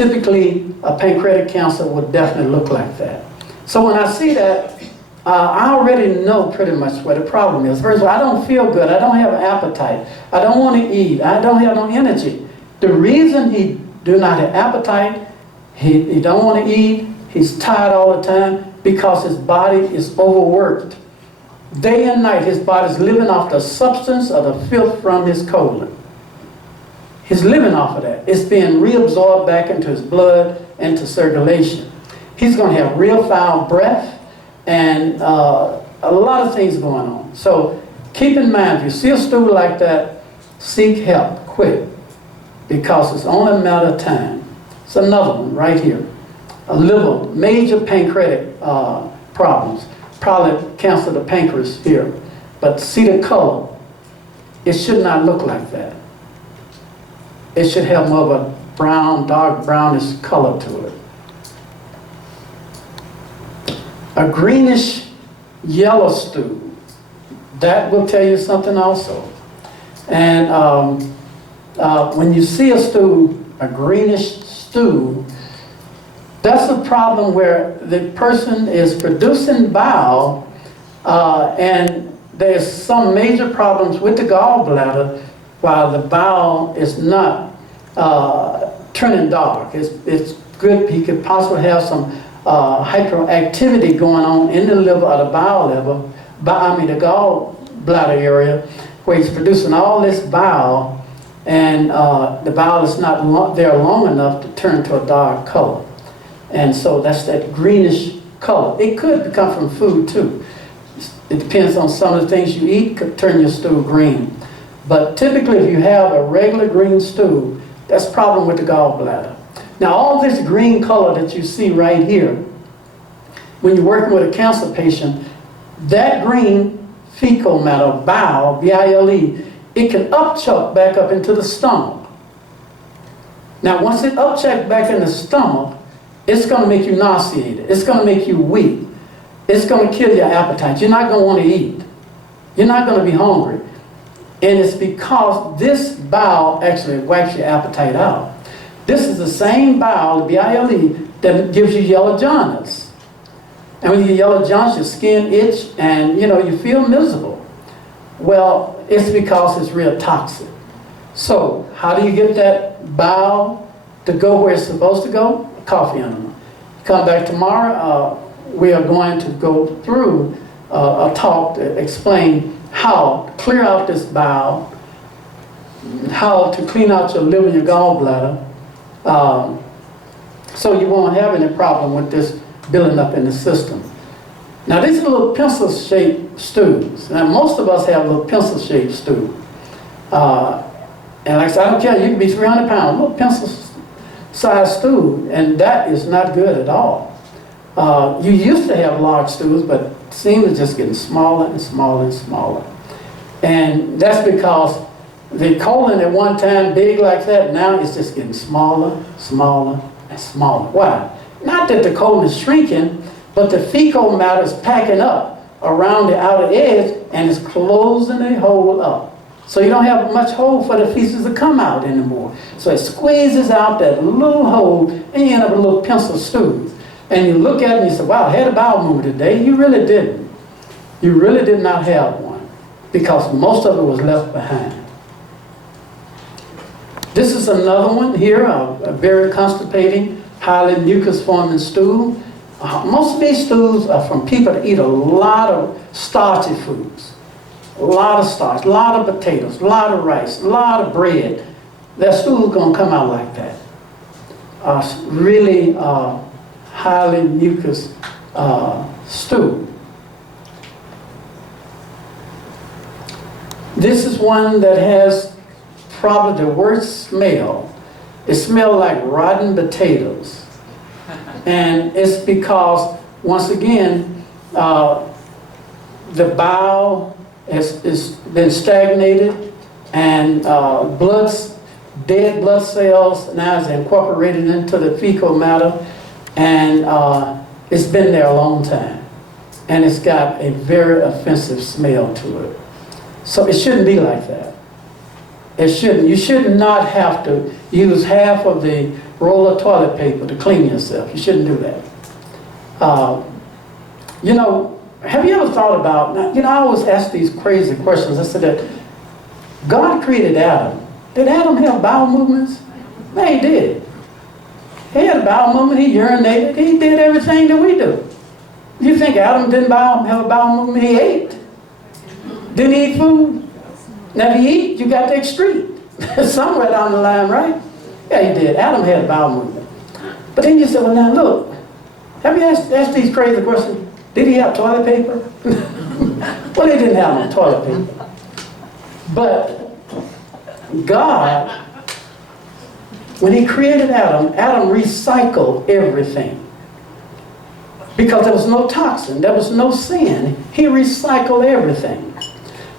typically a pancreatic cancer would definitely look like that. So when I see that, I already know pretty much what the problem is. First of all, I don't feel good. I don't have an appetite. I don't want to eat. I don't have no energy. The reason he do not have appetite, he don't want to eat, he's tired all the time, because his body is overworked. Day and night, his body's living off the substance of the filth from his colon. He's living off of that. It's being reabsorbed back into his blood, into circulation. He's going to have real foul breath and a lot of things going on. So keep in mind, if you see a stool like that, seek help quick, because it's only a matter of time. It's another one right here. A liver, major pancreatic problems. Probably cancer of the pancreas here. But see the color. It should not look like that. It should have more of a brown, dark brownish color to it. A greenish yellow stool. That will tell you something also. And when you see a stool, a greenish stool, that's a problem where the person is producing bile and there's some major problems with the gallbladder while the bile is not turning dark. It's good. He could possibly have some hyperactivity going on in the liver or the bile liver, the gallbladder area, where he's producing all this bile, and the bile is not there long enough to turn to a dark color. And so that's that greenish color. It could come from food too. It depends on some of the things you eat could turn your stool green. But typically if you have a regular green stool, that's a problem with the gallbladder. Now all this green color that you see right here, when you're working with a cancer patient, that green fecal matter, bile, B-I-L-E, it can upchuck back up into the stomach. Now once it upchucks back in the stomach, it's going to make you nauseated. It's going to make you weak. It's going to kill your appetite. You're not going to want to eat. You're not going to be hungry. And it's because this bile actually wipes your appetite out. This is the same bile, the B-I-L-E, that gives you yellow jaundice. And when you get yellow jaundice, your skin itch and you feel miserable. Well, it's because it's real toxic. So how do you get that bile to go where it's supposed to go? Coffee enema. Come back tomorrow, we are going to go through a talk to explain how to clear out this bile, how to clean out your liver and your gallbladder, so you won't have any problem with this building up in the system. Now these are little pencil-shaped stools. Now most of us have little pencil-shaped stool. And like I said, I don't care, you can be 300 pounds, little pencil-sized stool, and that is not good at all. You used to have large stools, but it seems to just getting smaller and smaller and smaller. And that's because the colon at one time big like that, now it's just getting smaller, smaller, and smaller. Why? Not that the colon is shrinking, but the fecal matter is packing up around the outer edge and is closing the hole up. So you don't have much hole for the feces to come out anymore. So it squeezes out that little hole and you end up with a little pencil stool. And you look at it and you say, wow, I had a bowel movement today. You really didn't. You really did not have one, because most of it was left behind. This is another one here, a very constipating, highly mucus-forming stool. Most of these stools are from people that eat a lot of starchy foods. A lot of starch, a lot of potatoes, a lot of rice, a lot of bread. Their stool's going to come out like that. Really highly mucus stool. This is one that has probably the worst smell. It smells like rotten potatoes. And it's because, once again, the bowel has been stagnated, and dead blood cells now is incorporated into the fecal matter, and it's been there a long time. And it's got a very offensive smell to it. So it shouldn't be like that. It shouldn't. You should not have to use half of the roll of toilet paper to clean yourself. You shouldn't do that. You know, have you ever thought about, you know, I always ask these crazy questions. I said that God created Adam. Did Adam have bowel movements? No, he did. He had a bowel movement, he urinated, he did everything that we do. You think Adam didn't have a bowel movement? He ate. Didn't he eat food? Now if you eat, you got to excrete. Somewhere down the line, right? Yeah, he did. Adam had a bowel movement. But then you said, well now look, have you asked these crazy questions? Did he have toilet paper? Well, he didn't have no toilet paper. But God, when he created Adam, Adam recycled everything. Because there was no toxin, there was no sin. He recycled everything.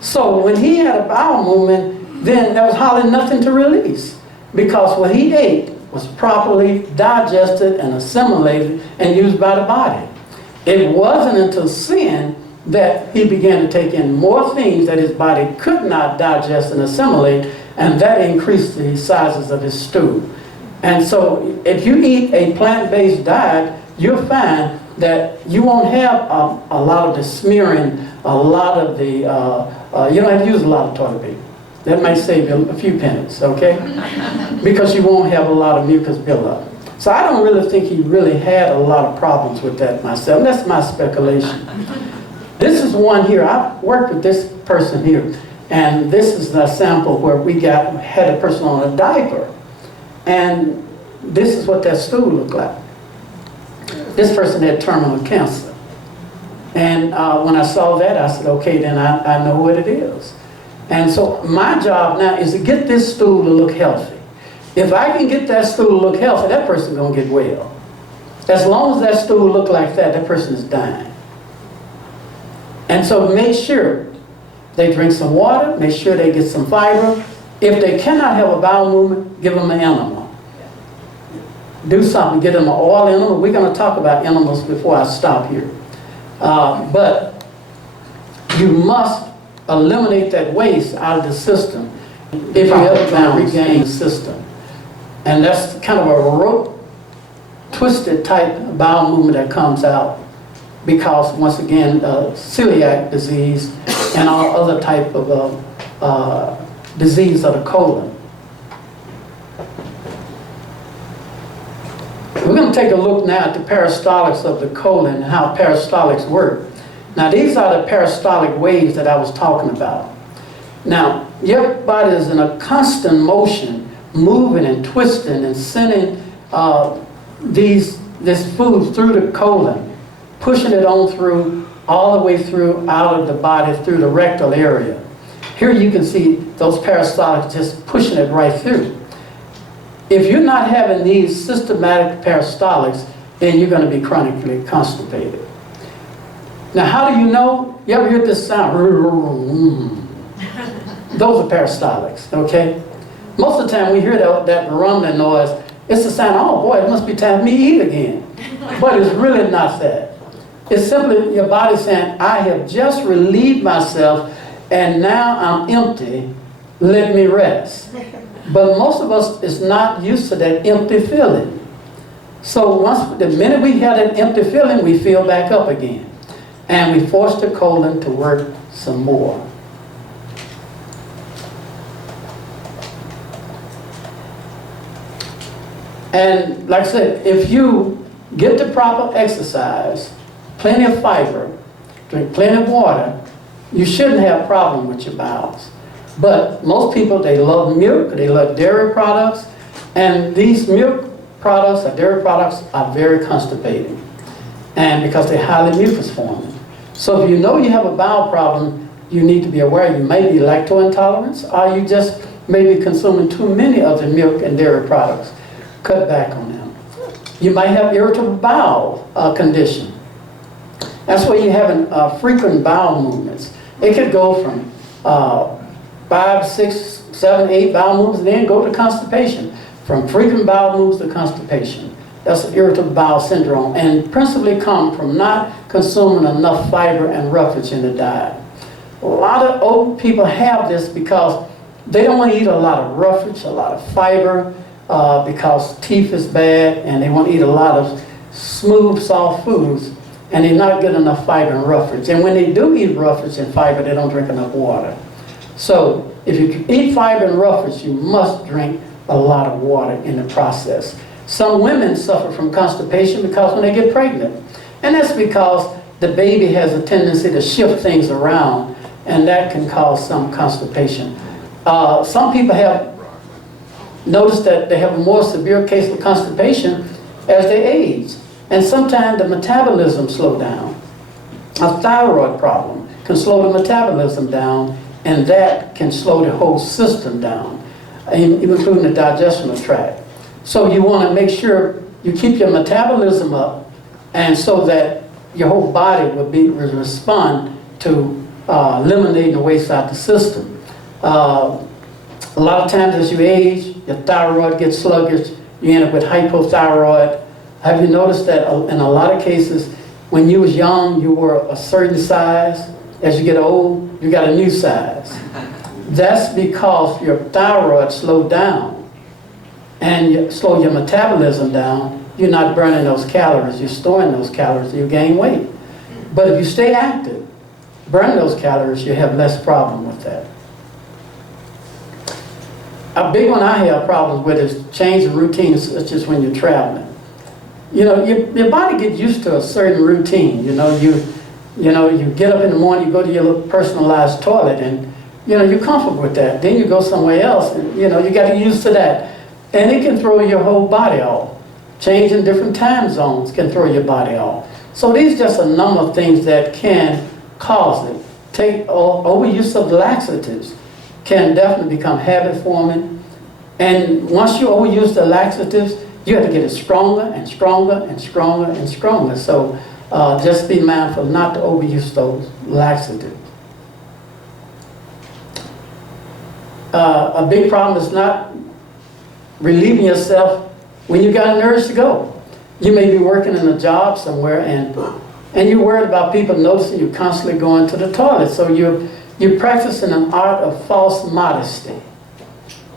So when he had a bowel movement, then there was hardly nothing to release. Because what he ate was properly digested and assimilated and used by the body. It wasn't until sin that he began to take in more things that his body could not digest and assimilate, and that increased the sizes of his stool. And so if you eat a plant-based diet, you'll find that you won't have a lot of the smearing, a lot of the, you don't have to use a lot of toilet paper. That might save you a few pennies, okay? Because you won't have a lot of mucus buildup. So I don't really think he really had a lot of problems with that myself. That's my speculation. This is one here. I worked with this person here. And this is the sample where we had a person on a diaper. And this is what that stool looked like. This person had terminal cancer. And when I saw that, I said, okay, then I know what it is. And so my job now is to get this stool to look healthy. If I can get that stool to look healthy, that person's going to get well. As long as that stool look like that, that person is dying. And so make sure they drink some water, make sure they get some fiber. If they cannot have a bowel movement, give them an enema. Do something, get them an oil enema. We're going to talk about enemas before I stop here. But you must eliminate that waste out of the system if you ever try to regain the system. And that's kind of a rope twisted type bowel movement that comes out because, once again, celiac disease and all other type of disease of the colon. We're going to take a look now at the peristaltics of the colon and how peristaltics work. Now, these are the peristaltic waves that I was talking about. Now, your body is in a constant motion, moving and twisting and sending this food through the colon, pushing it on through, all the way through, out of the body, through the rectal area. Here you can see those peristaltics just pushing it right through. If you're not having these systematic peristaltics, then you're going to be chronically constipated. Now, how do you know? You ever hear this sound? Those are peristaltics, okay? Most of the time we hear that rumbling noise, it's the sound, oh boy, it must be time for me to eat again. But it's really not that. It's simply your body saying, I have just relieved myself and now I'm empty, let me rest. But most of us is not used to that empty feeling. So the minute we have that empty feeling, we fill back up again. And we force the colon to work some more. And like I said, if you get the proper exercise, plenty of fiber, drink plenty of water, you shouldn't have a problem with your bowels. But most people, they love milk, they love dairy products, and these milk products or dairy products are very constipating, and because they're highly mucus forming. So if you know you have a bowel problem, you need to be aware you may be lactose intolerant, or you just may be consuming too many of the milk and dairy products. Cut back on them. You might have irritable bowel condition. That's where you're having frequent bowel movements. It could go from 5, 6, 7, 8 bowel movements, and then go to constipation. From frequent bowel movements to constipation. That's irritable bowel syndrome, and principally come from not consuming enough fiber and roughage in the diet. A lot of old people have this because They don't want to eat a lot of roughage, a lot of fiber, because teeth is bad, and they want to eat a lot of smooth, soft foods, and they're not getting enough fiber and roughage. And when they do eat roughage and fiber, they don't drink enough water. So if you eat fiber and roughage, you must drink a lot of water in the process. Some women suffer from constipation because when they get pregnant, and that's because the baby has a tendency to shift things around, and that can cause some constipation. Some people have noticed that they have a more severe case of constipation as they age, and sometimes the metabolism slows down. A thyroid problem can slow the metabolism down, and that can slow the whole system down, including the digestional tract. So you want to make sure you keep your metabolism up, and so that your whole body will respond to eliminating the waste out the system. A lot of times as you age, your thyroid gets sluggish, you end up with hypothyroid. Have you noticed that in a lot of cases, when you was young, you were a certain size. As you get old, you got a new size. That's because your thyroid slowed down, and you slow your metabolism down. You're not burning those calories, you're storing those calories, and you gain weight. But if you stay active, burn those calories, you have less problem with that. A big one I have problems with is changing routines, such as when you're traveling. You know, your body gets used to a certain routine. You get up in the morning, you go to your little personalized toilet, and you're comfortable with that. Then you go somewhere else, and you got to get used to that. And it can throw your whole body off. Changing different time zones can throw your body off. So these are just a number of things that can cause it. Overuse of laxatives can definitely become habit forming. And once you overuse the laxatives, you have to get it stronger and stronger and stronger and stronger. So just be mindful not to overuse those laxatives. A big problem is not relieving yourself when you got an urge to go. You may be working in a job somewhere, and you're worried about people noticing you constantly going to the toilet. So you're practicing an art of false modesty.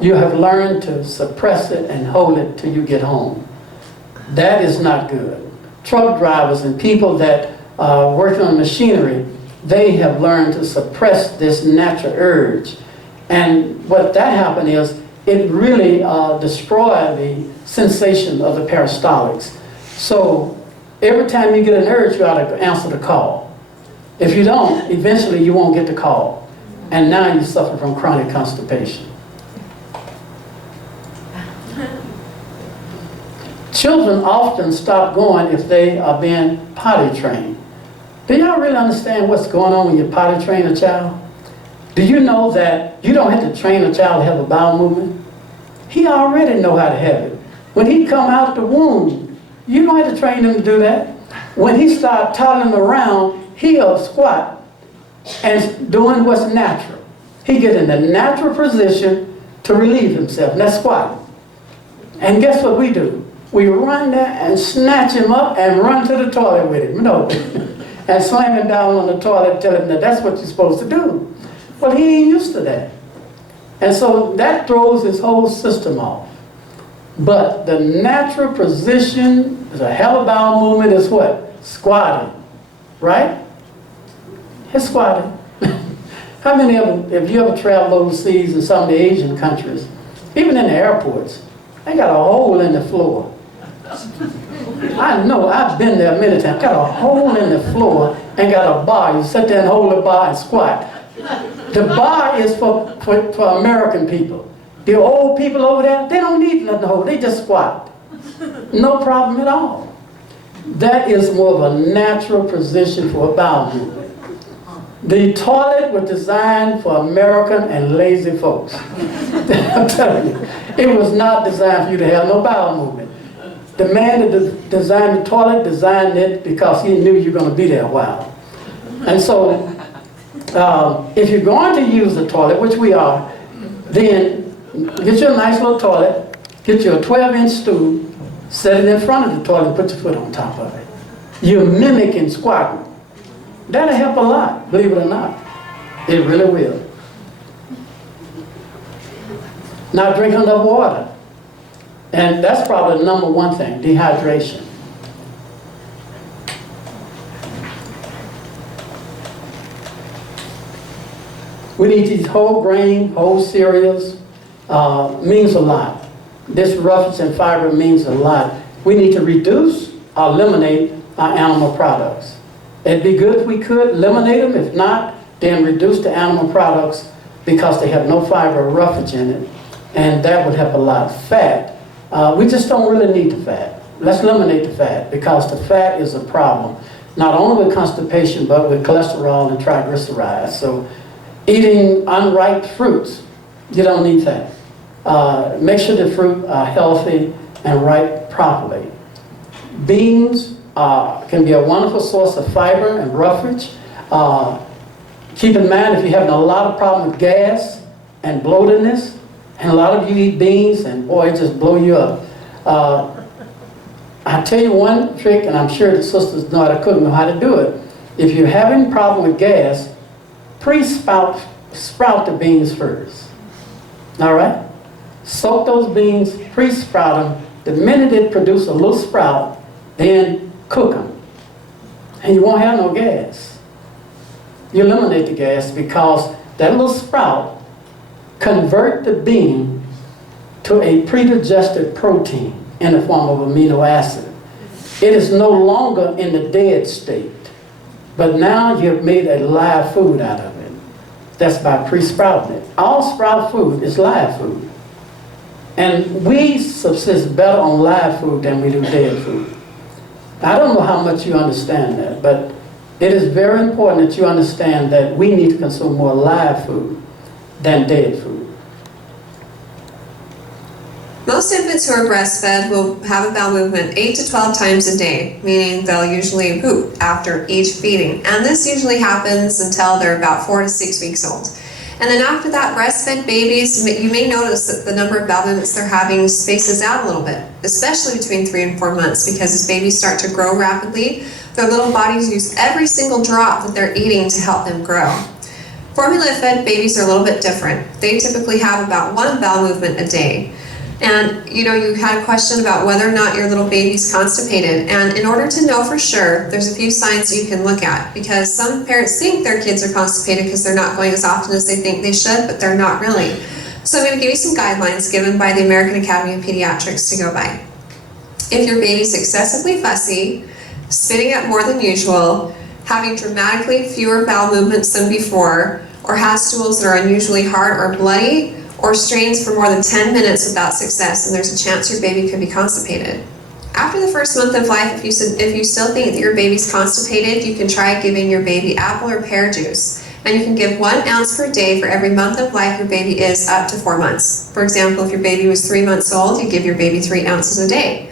You have learned to suppress it and hold it till you get home. That is not good. Truck drivers and people that are working on machinery, they have learned to suppress this natural urge. And what that happened is, it really destroys the sensation of the peristaltics. So every time you get an urge, you ought to answer the call. If you don't, eventually you won't get the call. And now you suffer from chronic constipation. Children often stop going if they are being potty trained. Do y'all really understand what's going on when you potty train a child? Do you know that you don't have to train a child to have a bowel movement? He already know how to have it. When he come out the womb, you don't have to train him to do that. When he start toddling around, he'll squat and doing what's natural. He get in the natural position to relieve himself, and that's squatting. And guess what we do? We run there and snatch him up and run to the toilet with him. No. And slam him down on the toilet and tell him that that's what you're supposed to do. Well, he ain't used to that. And so that throws his whole system off. But the natural position, the hella bowel movement is what? Squatting. Right? It's squatting. How many of them, if you ever traveled overseas in some of the Asian countries, even in the airports, they got a hole in the floor. I know, I've been there many times. Got a hole in the floor and got a bar. You sit there and hold the bar and squat. The bar is for American people. The old people over there, they don't need nothing to hold. They just squat. No problem at all. That is more of a natural position for a bowel movement. The toilet was designed for American and lazy folks. I'm telling you, it was not designed for you to have no bowel movement. The man that designed the toilet designed it because he knew you were going to be there a while. And so, if you're going to use the toilet, which we are, then get you a nice little toilet, get you a 12-inch stool, set it in front of the toilet and put your foot on top of it. You're mimicking squatting. That'll help a lot, believe it or not. It really will. not drinking enough water. And that's probably the number one thing, dehydration. We need these whole grain, whole cereals, means a lot. This roughage and fiber means a lot. We need to reduce or eliminate our animal products. It'd be good if we could eliminate them. If not, then reduce the animal products because they have no fiber or roughage in it. And that would help a lot. Fat, we just don't really need the fat. Let's eliminate the fat because the fat is a problem. Not only with constipation, but with cholesterol and triglycerides. So eating unripe fruits, you don't need that. Make sure the fruit are healthy and ripe properly. Beans can be a wonderful source of fiber and roughage. Keep in mind if you're having a lot of problem with gas and bloatedness, and a lot of you eat beans and boy, it just blow you up. I'll tell you one trick, and I'm sure the sisters know how to cook, know how to do it. If you're having a problem with gas, sprout the beans first. All right? Soak those beans, pre-sprout them. The minute it produces a little sprout, then cook them. And you won't have no gas. You eliminate the gas because that little sprout convert the bean to a pre-digested protein in the form of amino acid. It is no longer in the dead state, but now you've made a live food out of it. That's by pre-sprouting it. All sprout food is live food. And we subsist better on live food than we do dead food. I don't know how much you understand that, but it is very important that you understand that we need to consume more live food than dead food. Most infants who are breastfed will have a bowel movement 8 to 12 times a day, meaning they'll usually poop after each feeding. And this usually happens until they're about 4 to 6 weeks old. And then after that, breastfed babies, you may notice that the number of bowel movements they're having spaces out a little bit, especially between 3 and 4 months, because as babies start to grow rapidly, their little bodies use every single drop that they're eating to help them grow. Formula-fed babies are a little bit different. They typically have about 1 bowel movement a day. And you had a question about whether or not your little baby's constipated. And in order to know for sure, there's a few signs you can look at, because some parents think their kids are constipated because they're not going as often as they think they should, but they're not really. So I'm going to give you some guidelines given by the American Academy of Pediatrics to go by. If your baby's excessively fussy, spitting up more than usual, having dramatically fewer bowel movements than before, or has stools that are unusually hard or bloody, or strains for more than 10 minutes without success, and there's a chance your baby could be constipated. After the first month of life, if you still think that your baby's constipated, you can try giving your baby apple or pear juice. And you can give 1 ounce per day for every month of life your baby is up to 4 months. For example, if your baby was 3 months old, you give your baby 3 ounces a day.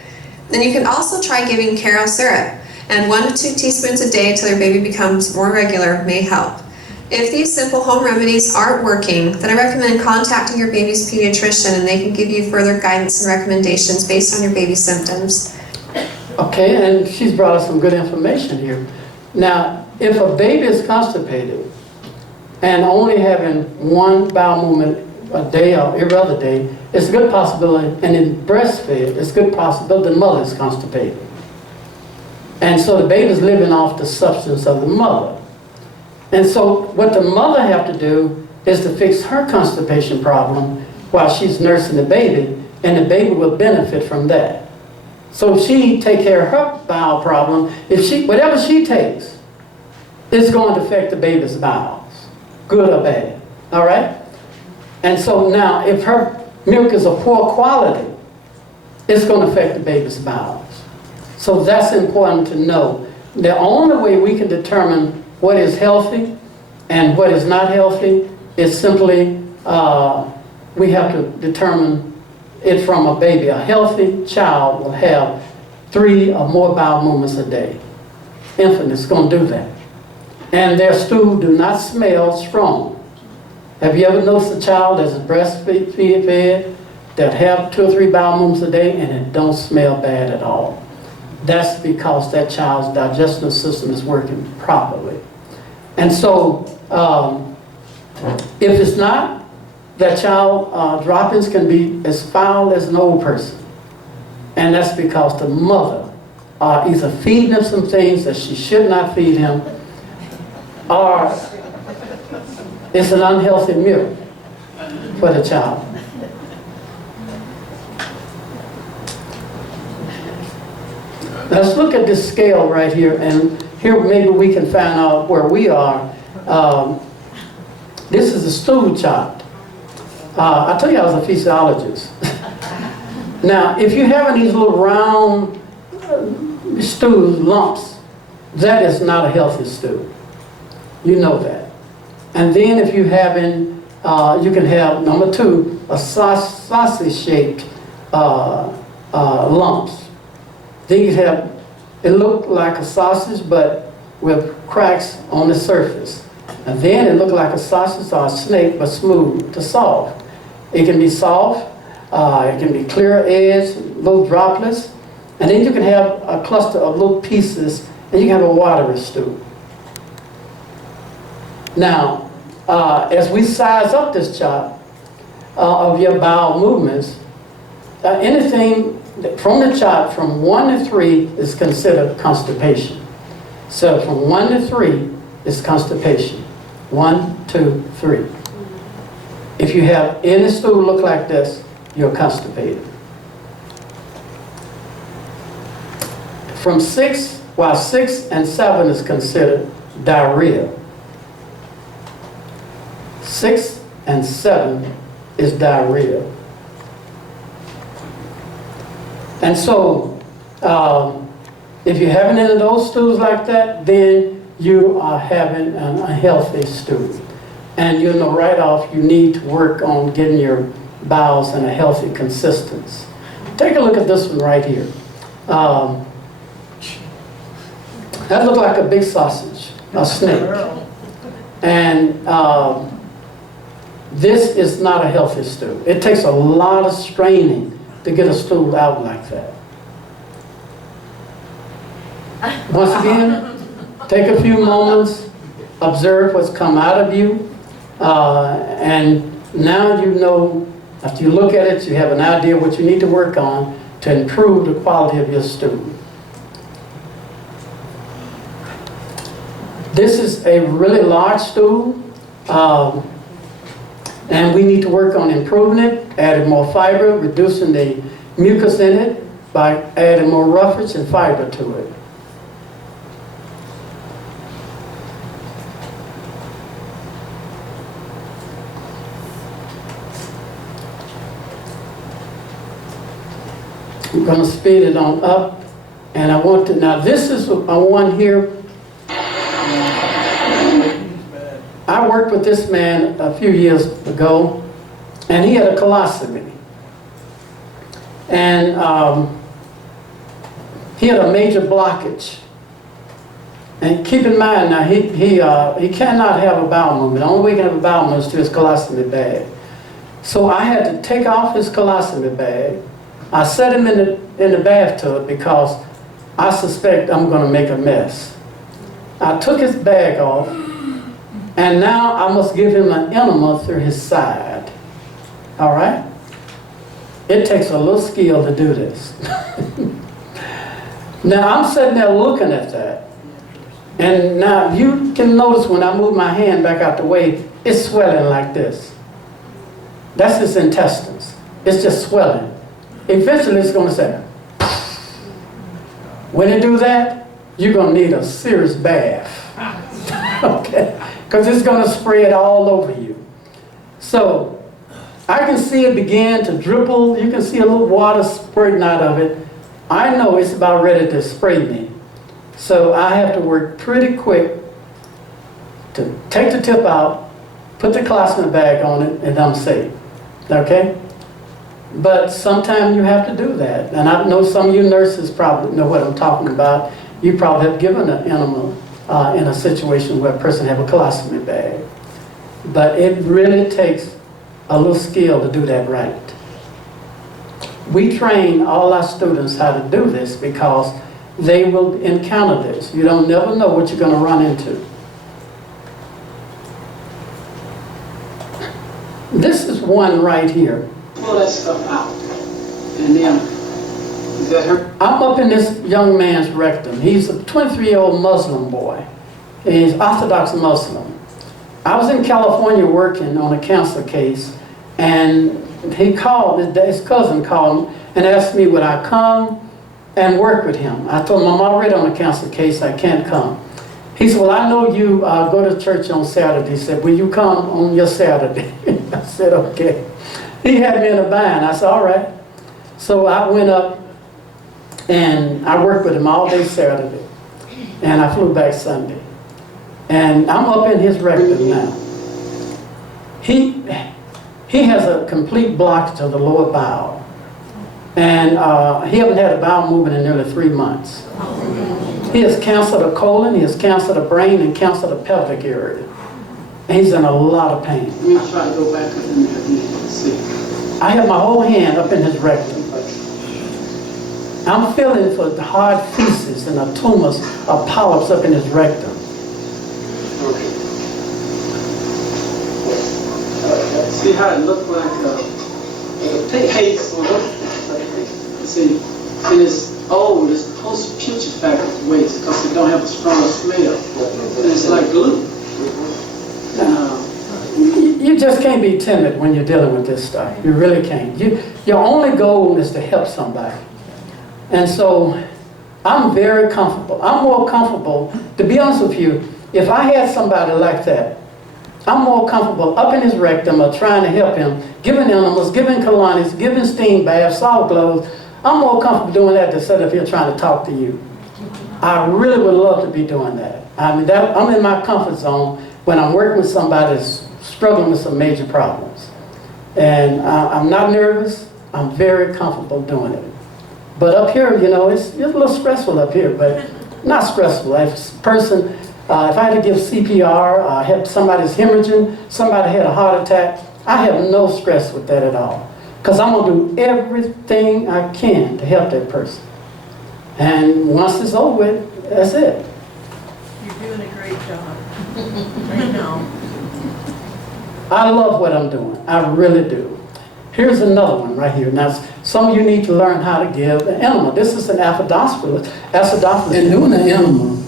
Then you can also try giving Caro syrup, and 1 to 2 teaspoons a day until your baby becomes more regular may help. If these simple home remedies aren't working, then I recommend contacting your baby's pediatrician, and they can give you further guidance and recommendations based on your baby's symptoms. Okay, and she's brought us some good information here. Now, if a baby is constipated and only having 1 bowel movement a day or every other day, it's a good possibility, and in breastfed, it's a good possibility the mother is constipated. And so the baby's living off the substance of the mother. And so what the mother have to do is to fix her constipation problem while she's nursing the baby, and the baby will benefit from that. So if she take care of her bowel problem, whatever she takes, it's going to affect the baby's bowels, good or bad, all right? And so now, if her milk is of poor quality, it's going to affect the baby's bowels. So that's important to know. The only way we can determine what is healthy and what is not healthy is simply, we have to determine it from a baby. A healthy child will have 3 or more bowel movements a day. Infant is going to do that. And their stool do not smell strong. Have you ever noticed a child that's breastfed that have 2 or 3 bowel movements a day and it don't smell bad at all? That's because that child's digestive system is working properly. And so, if it's not, that child droppings can be as foul as an old person. And that's because the mother either feeding him some things that she should not feed him, or it's an unhealthy milk for the child. Let's look at this scale right here, and here maybe we can find out where we are. This is a stool chart. I told you I was a physiologist. Now, if you're having these little round stool lumps, that is not a healthy stool. You know that. And then if you're having, you can have, number 2, a sausage-shaped lumps. Then you have, it looked like a sausage, but with cracks on the surface. And then it looked like a sausage or a snake, but smooth to soft. It can be soft, it can be clear edge, little droplets, and then you can have a cluster of little pieces, and you can have a watery stool. Now, as we size up this chart of your bowel movements, anything from the chart from 1 to 3 is considered constipation. So from 1 to 3 is constipation. 1, 2, 3. If you have any stool look like this, you're constipated. From 6, while 6 and 7 is considered diarrhea. 6 and 7 is diarrhea. And so, if you're having any of those stools like that, then you are having an unhealthy stool. And you know right off you need to work on getting your bowels in a healthy consistency. Take a look at this one right here. That looks like a big sausage, a snake. And this is not a healthy stool. It takes a lot of straining to get a stool out like that. Once again, take a few moments, observe what's come out of you, and now you know, after you look at it, you have an idea what you need to work on to improve the quality of your stool. This is a really large stool, and we need to work on improving it, adding more fiber, reducing the mucus in it by adding more roughage and fiber to it. I'm going to speed it on up, and I want to, now this is a one here. I worked with this man a few years ago, and he had a colostomy. And he had a major blockage. And keep in mind now, he cannot have a bowel movement. The only way he can have a bowel movement is through his colostomy bag. So I had to take off his colostomy bag. I set him in the bathtub because I suspect I'm going to make a mess. I took his bag off, and now I must give him an enema through his side. All right? It takes a little skill to do this. Now I'm sitting there looking at that, and now you can notice when I move my hand back out the way, it's swelling like this. That's his intestines. It's just swelling. Eventually it's going to say, when it do that, you're going to need a serious bath. Okay? Because it's going to spread all over you. So I can see it begin to dribble. You can see a little water spurting out of it. I know it's about ready to spray me. So I have to work pretty quick to take the tip out, put the colostomy bag on it, and I'm safe. Okay? But sometimes you have to do that. And I know some of you nurses probably know what I'm talking about. You probably have given an enema in a situation where a person have a colostomy bag. But it really takes a little skill to do that right. We train all our students how to do this because they will encounter this. You don't never know what you're going to run into. This is one right here. Pull that stuff out. And then, is that her? I'm up in this young man's rectum. He's a 23-year-old Muslim boy. He's Orthodox Muslim. I was in California working on a cancer case, and he called, his cousin called him and asked me would I come and work with him. I told him I'm already on a cancer case, I can't come. He said, well, I know you go to church on Saturday. He said, will you come on your Saturday? I said, okay. He had me in a bind. I said, all right. So I went up and I worked with him all day Saturday. And I flew back Sunday. And I'm up in his rectum now. He has a complete blockage of the lower bowel. And he hasn't had a bowel movement in nearly 3 months. He has cancer of the colon, he has cancer of the brain, and cancer of the pelvic area. And he's in a lot of pain. Let me try to go back up in there and see. I have my whole hand up in his rectum. I'm feeling for the hard feces and the tumors of polyps up in his rectum. Okay. See how it looked like take haste or what? See, and it's old, it's post-putrefact waste because it don't have a strong smell. And it's like glue. You just can't be timid when you're dealing with this stuff. You really can't. Your only goal is to help somebody. And so I'm very comfortable. I'm more comfortable, to be honest with you, if I had somebody like that, I'm more comfortable up in his rectum or trying to help him, giving animals, giving colonies, giving steam baths, salt gloves. I'm more comfortable doing that than sitting up here trying to talk to you. I really would love to be doing that. I mean, I'm in my comfort zone when I'm working with somebody that's struggling with some major problems. And I'm not nervous. I'm very comfortable doing it. But up here, you know, it's a little stressful up here, but not stressful. If a person, if I had to give CPR, help somebody's hemorrhaging, somebody had a heart attack, I have no stress with that at all. Because I'm going to do everything I can to help that person. And once it's over with, that's it. You're doing a great job. I know. I love what I'm doing. I really do. Here's another one right here. Now, some of you need to learn how to give an enema. This is an acidophilus. In doing an enema,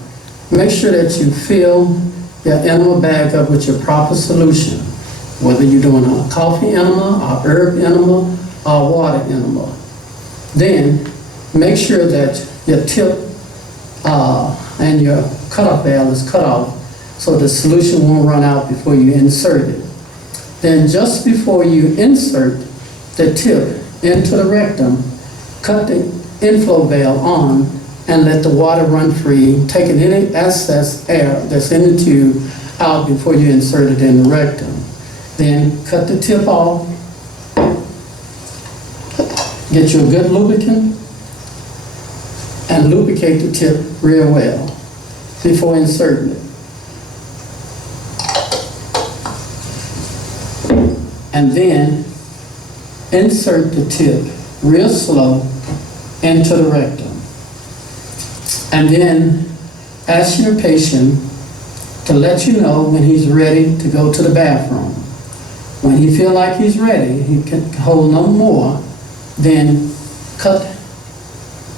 make sure that you fill your enema bag up with your proper solution. Whether you're doing a coffee enema, or herb enema, or water enema. Then, make sure that your tip and your cutoff valve is cut off so the solution won't run out before you insert it. Then just before you insert the tip into the rectum, cut the inflow valve on and let the water run free, taking any excess air that's in the tube out before you insert it in the rectum. Then cut the tip off, get you a good lubricant, and lubricate the tip real well before inserting it. And then insert the tip real slow into the rectum. And then ask your patient to let you know when he's ready to go to the bathroom. When he feels like he's ready, he can hold no more, then cut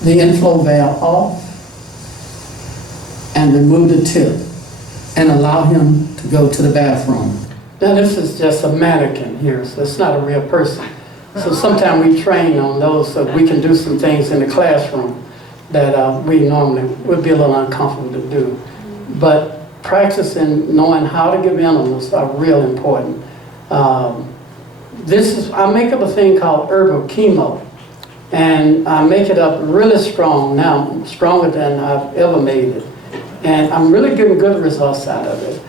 the inflow valve off and remove the tip and allow him to go to the bathroom. Now this is just a mannequin here, so it's not a real person. So sometimes we train on those so we can do some things in the classroom that we normally would be a little uncomfortable to do. But practicing knowing how to give enemas are real important. I make up a thing called herbal chemo, and I make it up really strong now, stronger than I've ever made it. And I'm really getting good results out of it.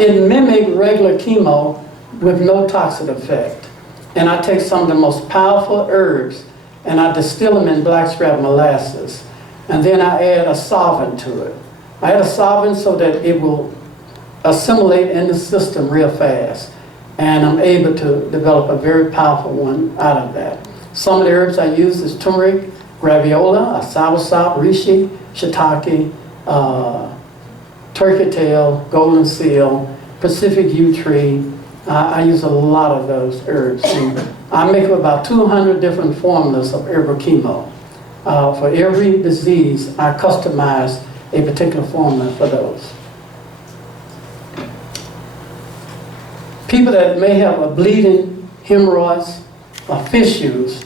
It mimics regular chemo with no toxic effect. And I take some of the most powerful herbs and I distill them in blackstrap molasses. And then I add a solvent to it. I add a solvent so that it will assimilate in the system real fast. And I'm able to develop a very powerful one out of that. Some of the herbs I use is turmeric, graviola, soursop, reishi, shiitake, turkey tail, golden seal, Pacific yew tree, I use a lot of those herbs. And I make about 200 different formulas of herbal chemo. For every disease, I customize a particular formula for those. People that may have a bleeding, hemorrhoids, or fissures,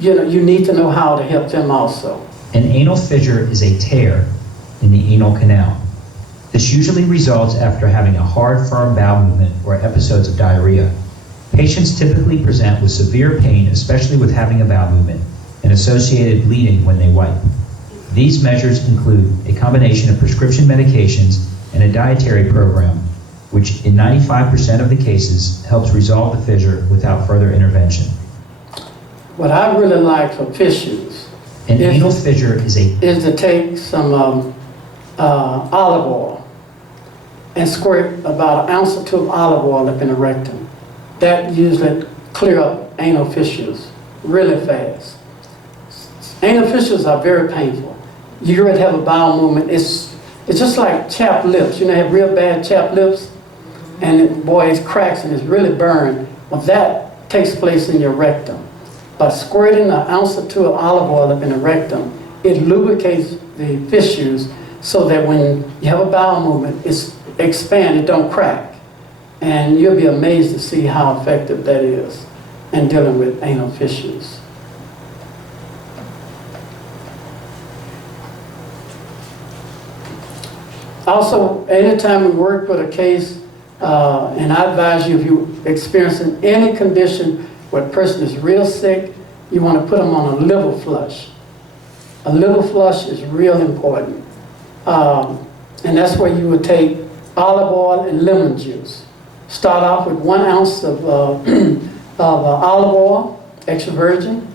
you need to know how to help them also. An anal fissure is a tear in the anal canal. This usually results after having a hard, firm bowel movement or episodes of diarrhea. Patients typically present with severe pain, especially with having a bowel movement, and associated bleeding when they wipe. These measures include a combination of prescription medications and a dietary program, which in 95% of the cases helps resolve the fissure without further intervention. What I really like for fissures An anal fissure is to take some olive oil and squirt about 1 ounce or 2 of olive oil up in the rectum. That usually clear up anal fissures really fast. Anal fissures are very painful. You already have a bowel movement. It's just like chapped lips. You know, have real bad chapped lips, and it cracks and it's really burned. Well, that takes place in your rectum. By squirting 1 ounce or 2 of olive oil up in the rectum, it lubricates the fissures so that when you have a bowel movement, it's expand, it don't crack. And you'll be amazed to see how effective that is in dealing with anal fissures. Also, anytime we work with a case, and I advise you, if you're experiencing any condition where a person is real sick, you want to put them on a liver flush. A liver flush is real important. And that's where you would take olive oil and lemon juice. Start off with 1 ounce of olive oil, extra virgin,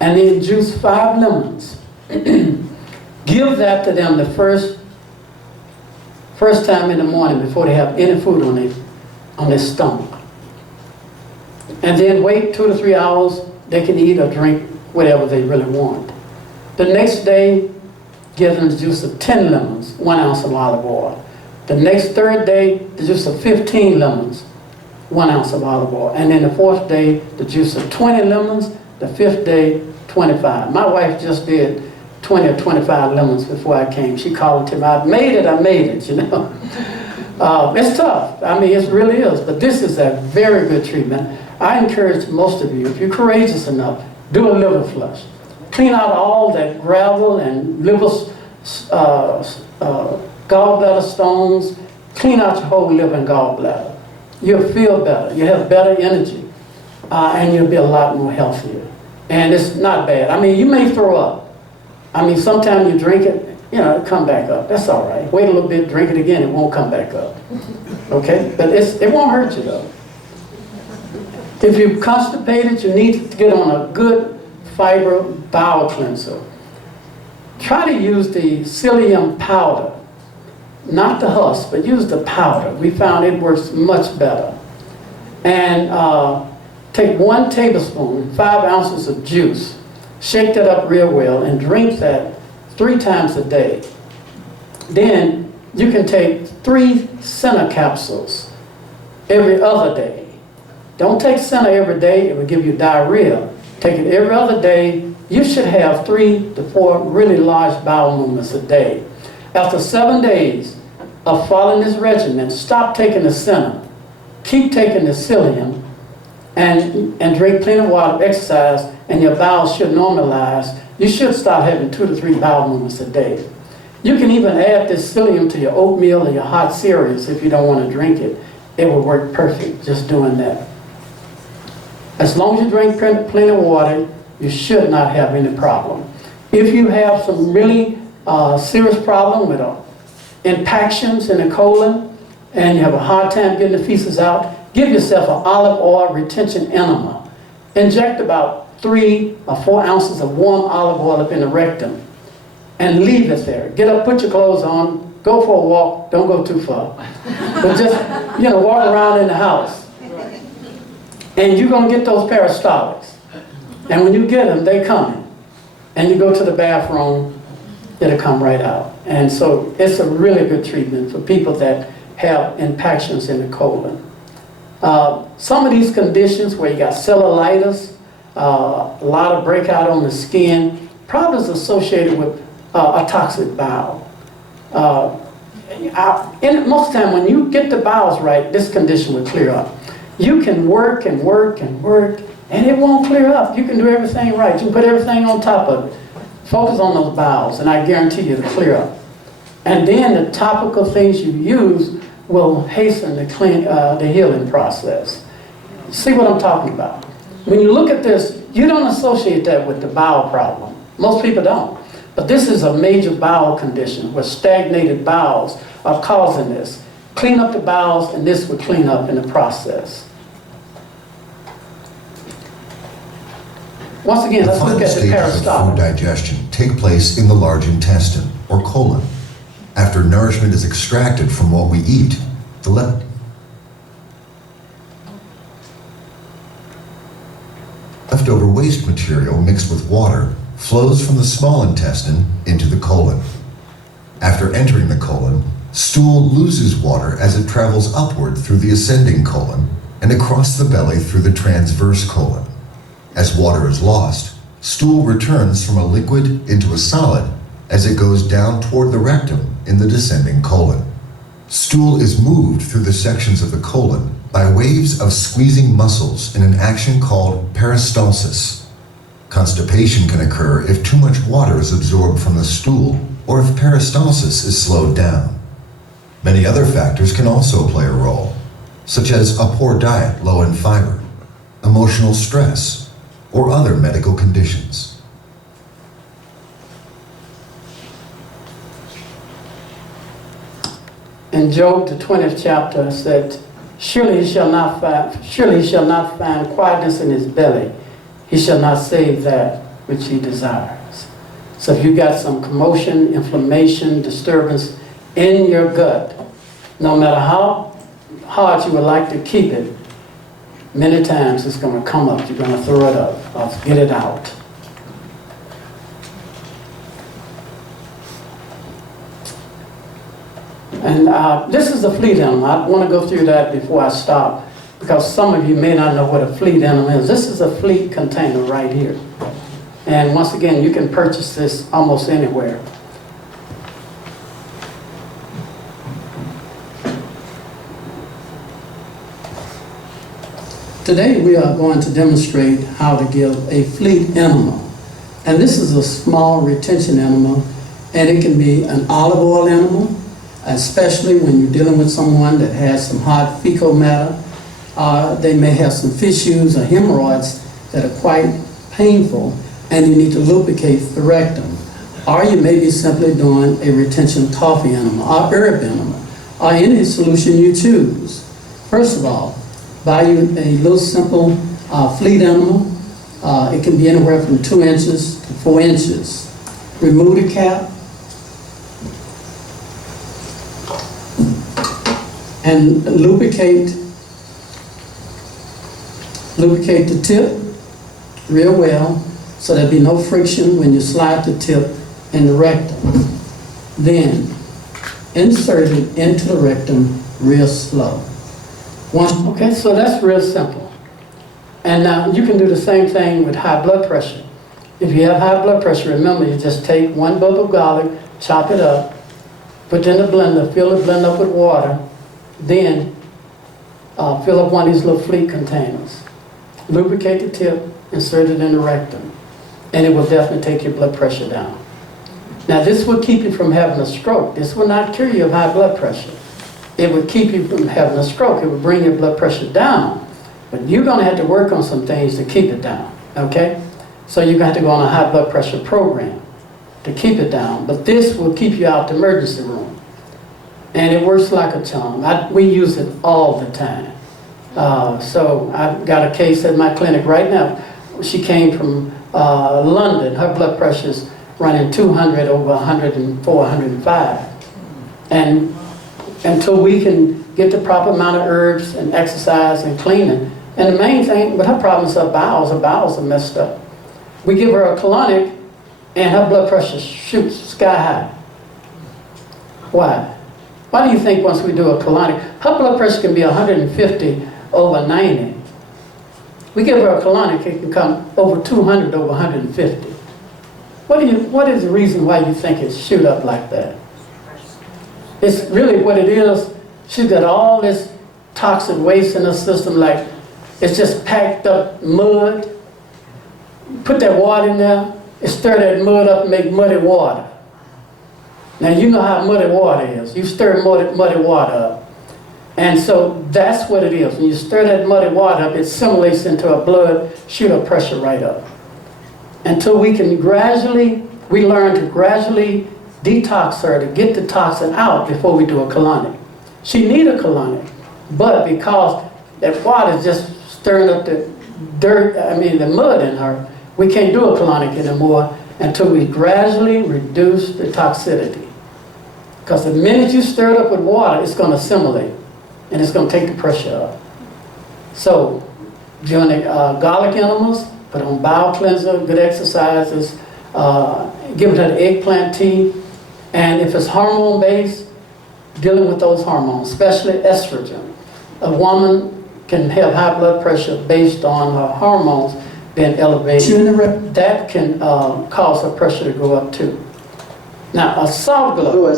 and then juice 5 lemons. Give that to them the first time in the morning before they have any food on their stomach. And then wait 2 to 3 hours, they can eat or drink whatever they really want. The next day, give them the juice of 10 lemons, 1 ounce of olive oil. The next third day, the juice of 15 lemons, 1 ounce of olive oil. And then the fourth day, the juice of 20 lemons. The fifth day, 25. My wife just did 20 or 25 lemons before I came. She called him, I made it, you know. It's tough. I mean, it really is. But this is a very good treatment. I encourage most of you, if you're courageous enough, do a liver flush. Clean out all that gravel and liver, gallbladder stones. Clean out your whole liver and gallbladder. You'll feel better. You'll have better energy. And you'll be a lot more healthier. And it's not bad. I mean, you may throw up. I mean, sometimes you drink it, it'll come back up. That's all right. Wait a little bit, drink it again, it won't come back up. Okay? But it won't hurt you, though. If you're constipated, you need to get on a good fiber bowel cleanser. Try to use the psyllium powder. Not the husk, but use the powder. We found it works much better. And take 1 tablespoon, 5 ounces of juice. Shake that up real well and drink that 3 times a day. Then you can take 3 senna capsules every other day. Don't take senna every day, it will give you diarrhea. Take it every other day. You should have 3 to 4 really large bowel movements a day. After 7 days of following this regimen, stop taking the senna. Keep taking the psyllium and drink plenty of water, exercise, and your bowels should normalize. You should start having 2 to 3 bowel movements a day. You can even add this psyllium to your oatmeal or your hot cereals if you don't want to drink it. It will work perfect just doing that. As long as you drink plenty of water, you should not have any problem. If you have some really serious problem with impactions in the colon and you have a hard time getting the feces out, give yourself an olive oil retention enema. Inject about 3 or 4 ounces of warm olive oil up in the rectum and leave it there. Get up, put your clothes on, go for a walk, don't go too far. But just, walk around in the house. And you're going to get those peristaltics. And when you get them, they come. And you go to the bathroom, it'll come right out. And so it's a really good treatment for people that have impactions in the colon. Some of these conditions where you got cellulitis, a lot of breakout on the skin, problems associated with a toxic bowel. And most of the time when you get the bowels right, this condition will clear up. You can work and work and work, and it won't clear up. You can do everything right. You can put everything on top of it. Focus on those bowels, and I guarantee you it'll clear up. And then the topical things you use will hasten the healing process. See what I'm talking about? When you look at this, you don't associate that with the bowel problem. Most people don't. But this is a major bowel condition where stagnated bowels are causing this. Clean up the bowels, and this will clean up in the process. Once again, let's look at the The final stages of food peristalsis. digestion take place in the large intestine, or colon. After nourishment is extracted from what we eat, the leftover waste material mixed with water flows from the small intestine into the colon. After entering the colon, stool loses water as it travels upward through the ascending colon and across the belly through the transverse colon. As water is lost, stool returns from a liquid into a solid as it goes down toward the rectum in the descending colon. Stool is moved through the sections of the colon by waves of squeezing muscles in an action called peristalsis. Constipation can occur if too much water is absorbed from the stool or if peristalsis is slowed down. Many other factors can also play a role, such as a poor diet low in fiber, emotional stress, or other medical conditions. In Job, the 20th chapter, said, surely he shall not find quietness in his belly. He shall not save that which he desires. So if you got some commotion, inflammation, disturbance in your gut, no matter how hard you would like to keep it, many times it's going to come up. You're going to throw it up or get it out. And this is a fleet animal. I want to go through that before I stop, because some of you may not know what a fleet animal is. This is a fleet container right here. And once again, you can purchase this almost anywhere. Today we are going to demonstrate how to give a fleet animal. And this is a small retention animal, and it can be an olive oil animal, especially when you're dealing with someone that has some hard fecal matter. They may have some fissures or hemorrhoids that are quite painful, and you need to lubricate the rectum. Or you may be simply doing a retention coffee animal or herb animal, or any solution you choose. First of all, buy you a little simple fleet animal. It can be anywhere from 2 inches to 4 inches. Remove the cap and lubricate the tip real well so there'll be no friction when you slide the tip in the rectum. Then insert it into the rectum real slow. Okay, so that's real simple. And now you can do the same thing with high blood pressure. If you have high blood pressure, remember, you just take 1 bulb of garlic, chop it up, put it in the blender, fill the blender up with water, then fill up one of these little fleet containers. Lubricate the tip, insert it in the rectum, and it will definitely take your blood pressure down. Now this will keep you from having a stroke. This will not cure you of high blood pressure. It would keep you from having a stroke. It would bring your blood pressure down. But you're going to have to work on some things to keep it down, okay? So you're going to have to go on a high blood pressure program to keep it down. But this will keep you out the emergency room. And it works like a charm. We use it all the time. So I've got a case at my clinic right now. She came from London. Her blood pressure's running 200 over 104, 105. And until we can get the proper amount of herbs and exercise and cleaning. And the main thing with her problem is her bowels are messed up. We give her a colonic and her blood pressure shoots sky high. Why? Why do you think once we do a colonic, her blood pressure can be 150 over 90. We give her a colonic, it can come over 200 over 150. What is the reason why you think it shoot up like that? It's really what it is. She's got all this toxic waste in her system, like it's just packed up mud. Put that water in there, it stir that mud up and make muddy water. Now you know how muddy water is. You stir muddy water up. And so that's what it is. When you stir that muddy water up, it assimilates into our blood, shoot our pressure right up. Until we learn to gradually detox her to get the toxin out before we do a colonic. She need a colonic, but because that water is just stirring up the the mud in her, we can't do a colonic anymore until we gradually reduce the toxicity. Because the minute you stir it up with water, it's going to assimilate and it's going to take the pressure up. So during the garlic enemas, put on bowel cleanser, good exercises, give her the eggplant tea, and if it's hormone based, dealing with those hormones, especially estrogen. A woman can have high blood pressure based on her hormones being elevated. That can cause her pressure to go up too. Now, a soft glow.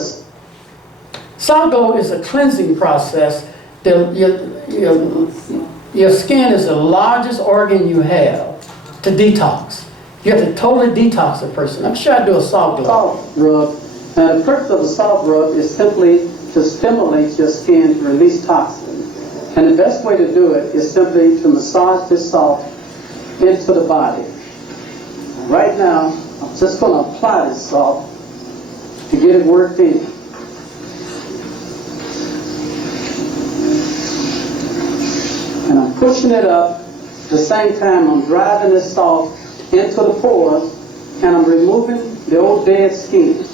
Soft glow is a cleansing process. Your skin is the largest organ you have to detox. You have to totally detox a person. I'm sure I do a soft glow. Soft rub. The purpose of a soft rub is simply to stimulate your skin to release toxins. And the best way to do it is simply to massage this salt into the body. Right now, I'm just going to apply this salt to get it worked in. And I'm pushing it up. At the same time, I'm driving this salt into the pores, and I'm removing the old dead skin.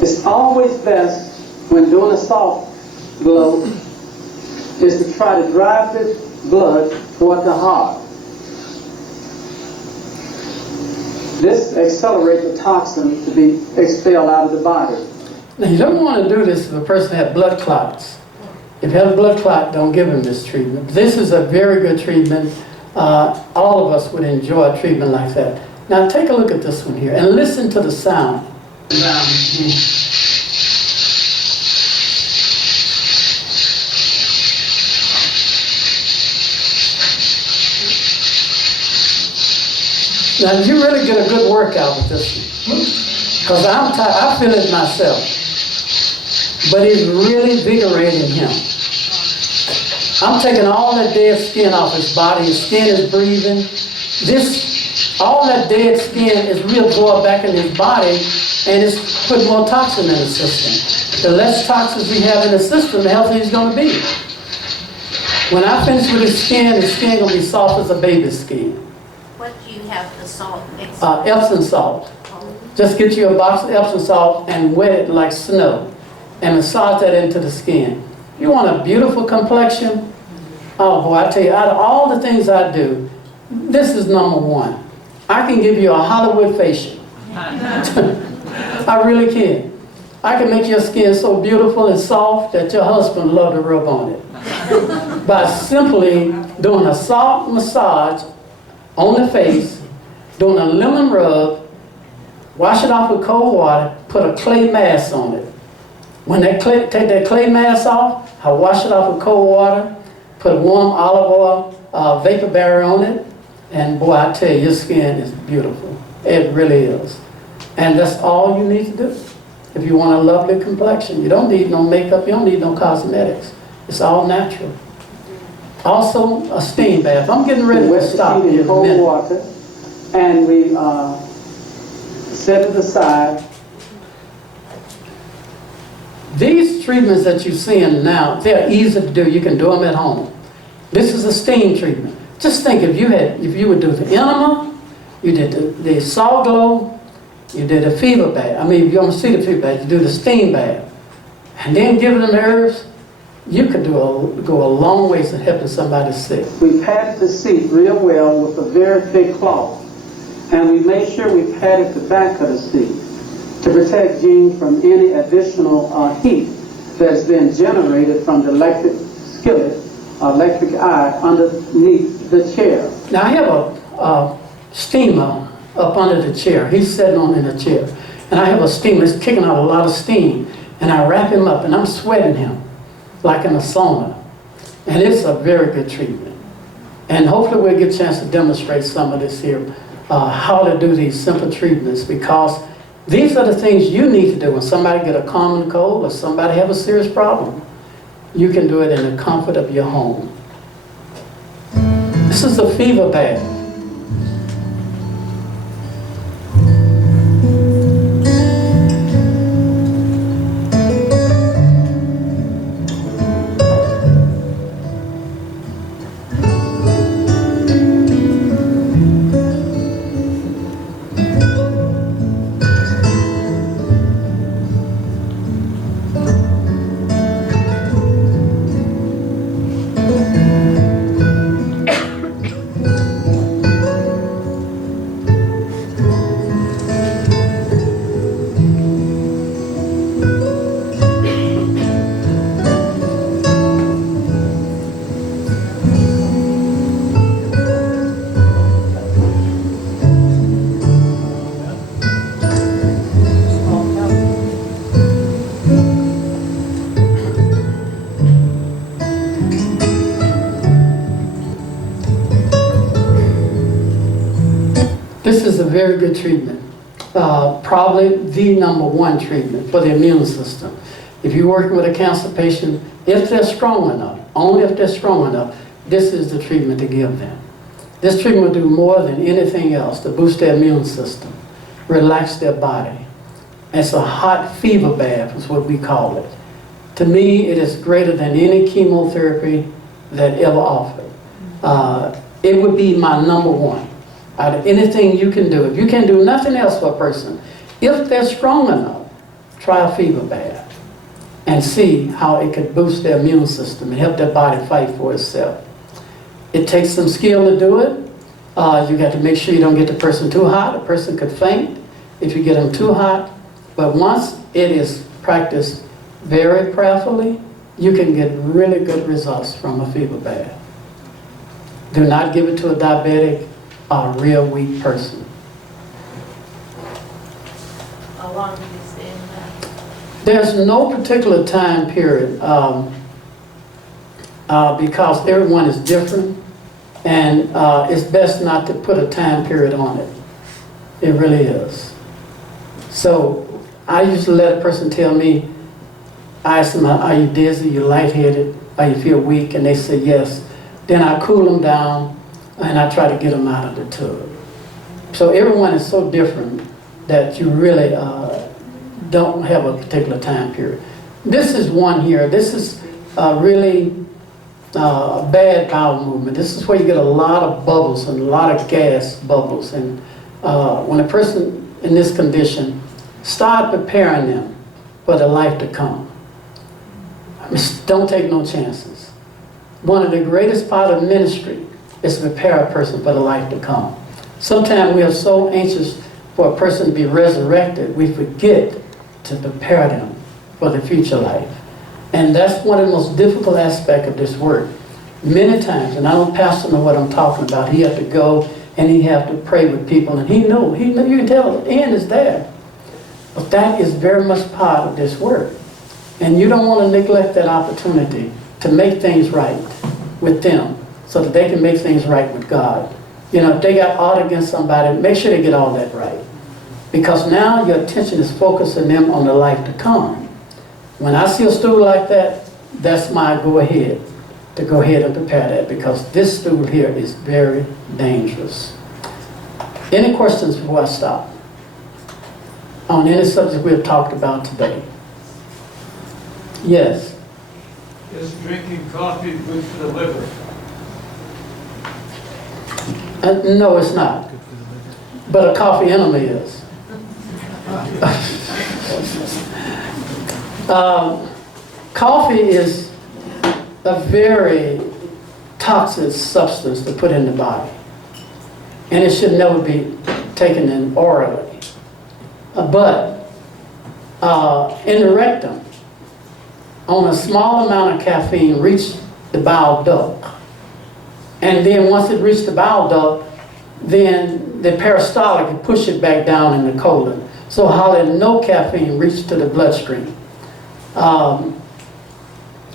It's always best when doing a soft glow is to try to drive the blood toward the heart. This accelerates the toxin to be expelled out of the body. Now you don't want to do this if a person has blood clots. If you have a blood clot, don't give him this treatment. This is a very good treatment. All of us would enjoy a treatment like that. Now take a look at this one here and listen to the sound. Now you really get a good workout with this one. Because I feel it myself. But it's really invigorating him. I'm taking all that dead skin off his body. His skin is breathing. All that dead skin is real going back in his body, and it's putting more toxin in the system. The less toxins we have in the system, the healthier he's going to be. When I finish with his skin going to be soft as a baby's skin. What do you have the salt mixed? Epsom salt. Just get you a box of Epsom salt and wet it like snow and massage that into the skin. You want a beautiful complexion? Oh boy, I tell you, out of all the things I do, this is number one. I can give you a Hollywood facial. I really can. I can make your skin so beautiful and soft that your husband love to rub on it. By simply doing a soft massage on the face, doing a lemon rub, wash it off with cold water, put a clay mask on it. When take that clay mask off, I wash it off with cold water, put warm olive oil vapor barrier on it, and boy, I tell you, your skin is beautiful. It really is. And that's all you need to do. If you want a lovely complexion, you don't need no makeup, you don't need no cosmetics. It's all natural. Also, a steam bath. I'm getting ready to stop here in a cold minute. water, and we set it aside. These treatments that you're seeing now, they're easy to do. You can do them at home. This is a steam treatment. Just think if you would do the enema, you did the salt glow, you did a fever bath. I mean, if you don't see the fever bath, you do the steam bath. And then give them the herbs, you could go a long ways in helping somebody sick. We patted the seat real well with a very thick cloth. And we made sure we patted the back of the seat to protect Gene from any additional heat that's been generated from the electric skillet, electric eye underneath the chair. Now I have a steamer up under the chair. He's sitting on in the chair. And I have a steamer, it's kicking out a lot of steam. And I wrap him up and I'm sweating him like in a sauna. And it's a very good treatment. And hopefully we'll get a chance to demonstrate some of this here, how to do these simple treatments, because these are the things you need to do when somebody get a common cold or somebody have a serious problem. You can do it in the comfort of your home. This is a fever bath. This is a very good treatment. Probably the #1 treatment for the immune system. If you're working with a cancer patient, if they're strong enough, only if they're strong enough, this is the treatment to give them. This treatment will do more than anything else to boost their immune system, relax their body. It's a hot fever bath is what we call it. To me, it is greater than any chemotherapy that ever offered. It would be my #1. Out of anything you can do, if you can do nothing else for a person, if they're strong enough, try a fever bath and see how it could boost their immune system and help their body fight for itself. It takes some skill to do it. You got to make sure you don't get the person too hot. A person could faint if you get them too hot. But once it is practiced very prayerfully, you can get really good results from a fever bath. Do not give it to a diabetic, a real weak person. How long do you stay in that? There's no particular time period because everyone is different, and it's best not to put a time period on it. It really is. So I usually let a person tell me, I ask them, are you dizzy, you lightheaded, or you feel weak, and they say yes. Then I cool them down and I try to get them out of the tub. So everyone is so different that you really don't have a particular time period. This is one here. This is really bad bowel movement. This is where you get a lot of bubbles and a lot of gas bubbles. And when a person in this condition, start preparing them for the life to come. I mean, don't take no chances. One of the greatest part of ministry is to prepare a person for the life to come. Sometimes we are so anxious for a person to be resurrected, we forget to prepare them for the future life. And that's one of the most difficult aspects of this work. Many times, and I don't pastor know what I'm talking about, he had to go and he had to pray with people, and he knew, you can tell the end is there. But that is very much part of this work. And you don't want to neglect that opportunity to make things right with them so that they can make things right with God. You know, if they got aught against somebody, make sure they get all that right. Because now your attention is focusing them on the life to come. When I see a stool like that, that's my go ahead, to go ahead and prepare that, because this stool here is very dangerous. Any questions before I stop? On any subject we've talked about today? Yes? Is drinking coffee good for the liver? No, it's not. But a coffee enema is. Coffee is a very toxic substance to put in the body. And it should never be taken in orally. But in the rectum on a small amount of caffeine reach the bile duct. And then once it reached the bile duct, then the peristaltic can push it back down in the colon. So hardly no caffeine reached to the bloodstream.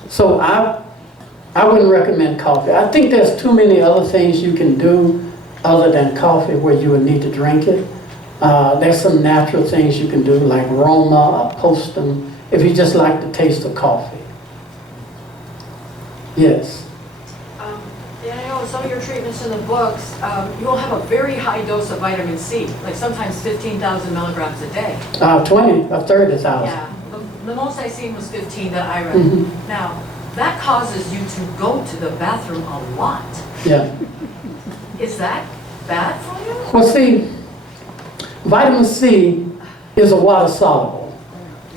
So I wouldn't recommend coffee. I think there's too many other things you can do other than coffee where you would need to drink it. There's some natural things you can do like Roma or Postum if you just like the taste of coffee. Yes. Yeah, I know in some of your treatments in the books, you'll have a very high dose of vitamin C, like sometimes 15,000 milligrams a day. 20 or 30,000. Yeah, the most I seen was 15 that I read. Now, that causes you to go to the bathroom a lot. Yeah. Is that bad for you? Well, see, vitamin C is a water soluble.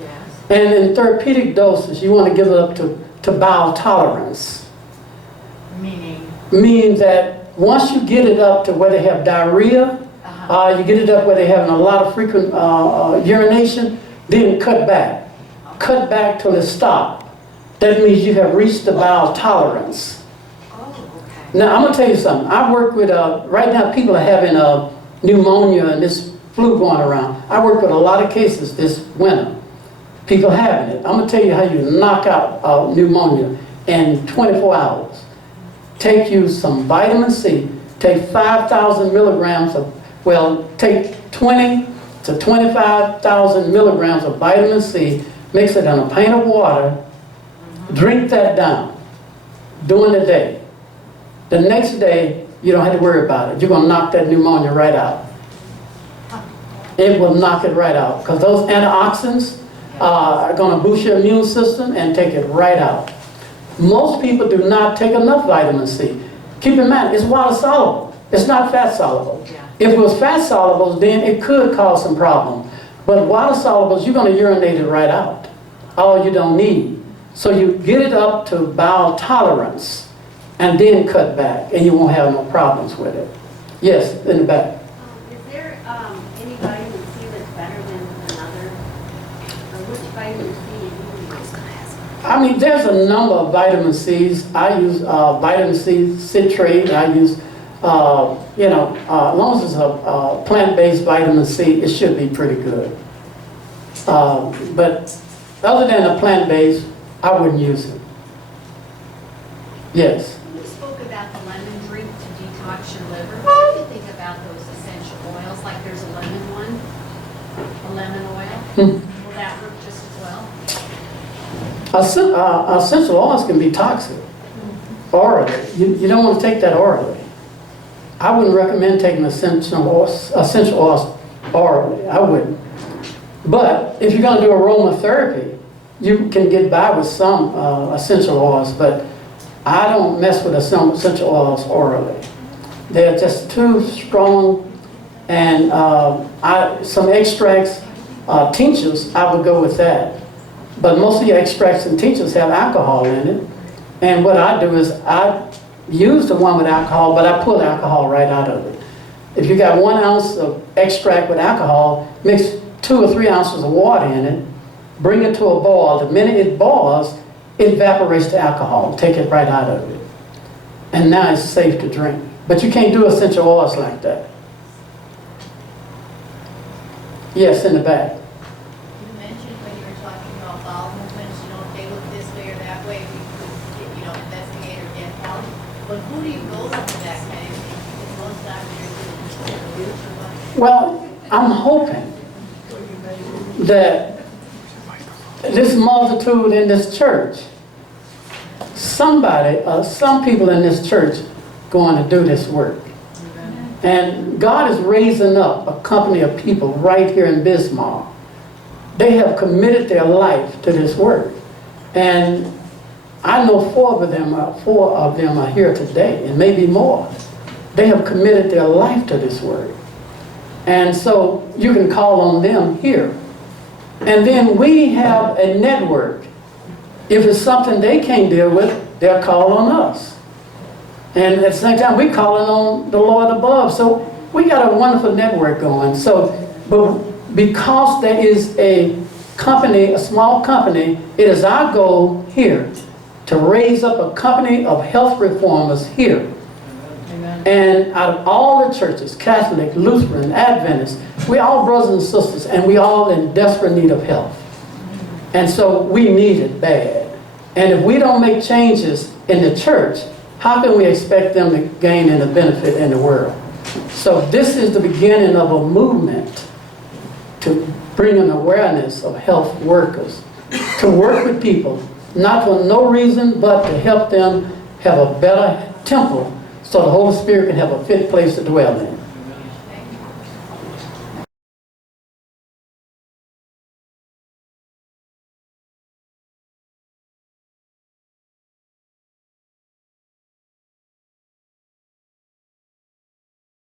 Yes. And in therapeutic doses, you want to give it up to bowel tolerance. Meaning that once you get it up to where they have diarrhea, you get it up where they're having a lot of frequent urination, then cut back. Cut back till it stops. That means you have reached the bowel tolerance. Oh, okay. Now, I'm going to tell you something. I work with, right now people are having pneumonia and this flu going around. I work with a lot of cases this winter. People having it. I'm going to tell you how you knock out pneumonia in 24 hours. Take you some vitamin C. Take 5,000 milligrams of, well, take 20 to 25,000 milligrams of vitamin C, mix it in a pint of water, drink that down during the day. The next day, you don't have to worry about it. You're going to knock that pneumonia right out. It will knock it right out because those antioxidants are going to boost your immune system and take it right out. Most people do not take enough vitamin C. Keep in mind, it's water soluble. It's not fat soluble. If it was fat soluble, then it could cause some problem. But water solubles, you're going to urinate it right out. All you don't need. So you get it up to bowel tolerance and then cut back and you won't have no problems with it. Yes, in the back. Is there any vitamin C that's better than another? Or which vitamin C do you use? I mean, there's a number of vitamin C's. I use vitamin C citrate. I use, as long as it's a plant-based vitamin C, it should be pretty good. But other than a plant-based, I wouldn't use it. Yes. You spoke about the lemon drink to detox your liver. What do you think about those essential oils? Like there's a lemon one, a lemon oil. Will that work just as well? Essential oils can be toxic orally. You don't want to take that orally. I wouldn't recommend taking essential oils orally. I wouldn't. But if you're going to do aromatherapy, you can get by with some essential oils, but I don't mess with essential oils orally. They're just too strong, and some extracts, tinctures, I would go with that. But most of your extracts and tinctures have alcohol in it, and what I do is I use the one with alcohol, but I pull alcohol right out of it. If you got 1 ounce of extract with alcohol, mix 2 or 3 ounces of water in it, bring it to a boil. The minute it boils, it evaporates the alcohol. Take it right out of it. And now it's safe to drink. But you can't do essential oils like that. Yes, in the back. You mentioned when you were talking about bowel movements, if they look this way or that way, we could, investigate or get help. But who do you go to for that kind of thing? Because most doctors do or what? Well, I'm hoping that this multitude in this church, some people in this church going to do this work. And God is raising up a company of people right here in Bismarck. They have committed their life to this work. And I know four of them are here today, and maybe more. They have committed their life to this work. And so you can call on them here. And then we have a network. If it's something they can't deal with, they'll call on us. And at the same time, we're calling on the Lord above. So we got a wonderful network going. So, but because there is a company, a small company, it is our goal here to raise up a company of health reformers here. And out of all the churches, Catholic, Lutheran, Adventist, we all brothers and sisters, and we all in desperate need of help. And so we need it bad. And if we don't make changes in the church, how can we expect them to gain any benefit in the world? So this is the beginning of a movement to bring an awareness of health workers, to work with people, not for no reason, but to help them have a better temple so the Holy Spirit can have a fit place to dwell in.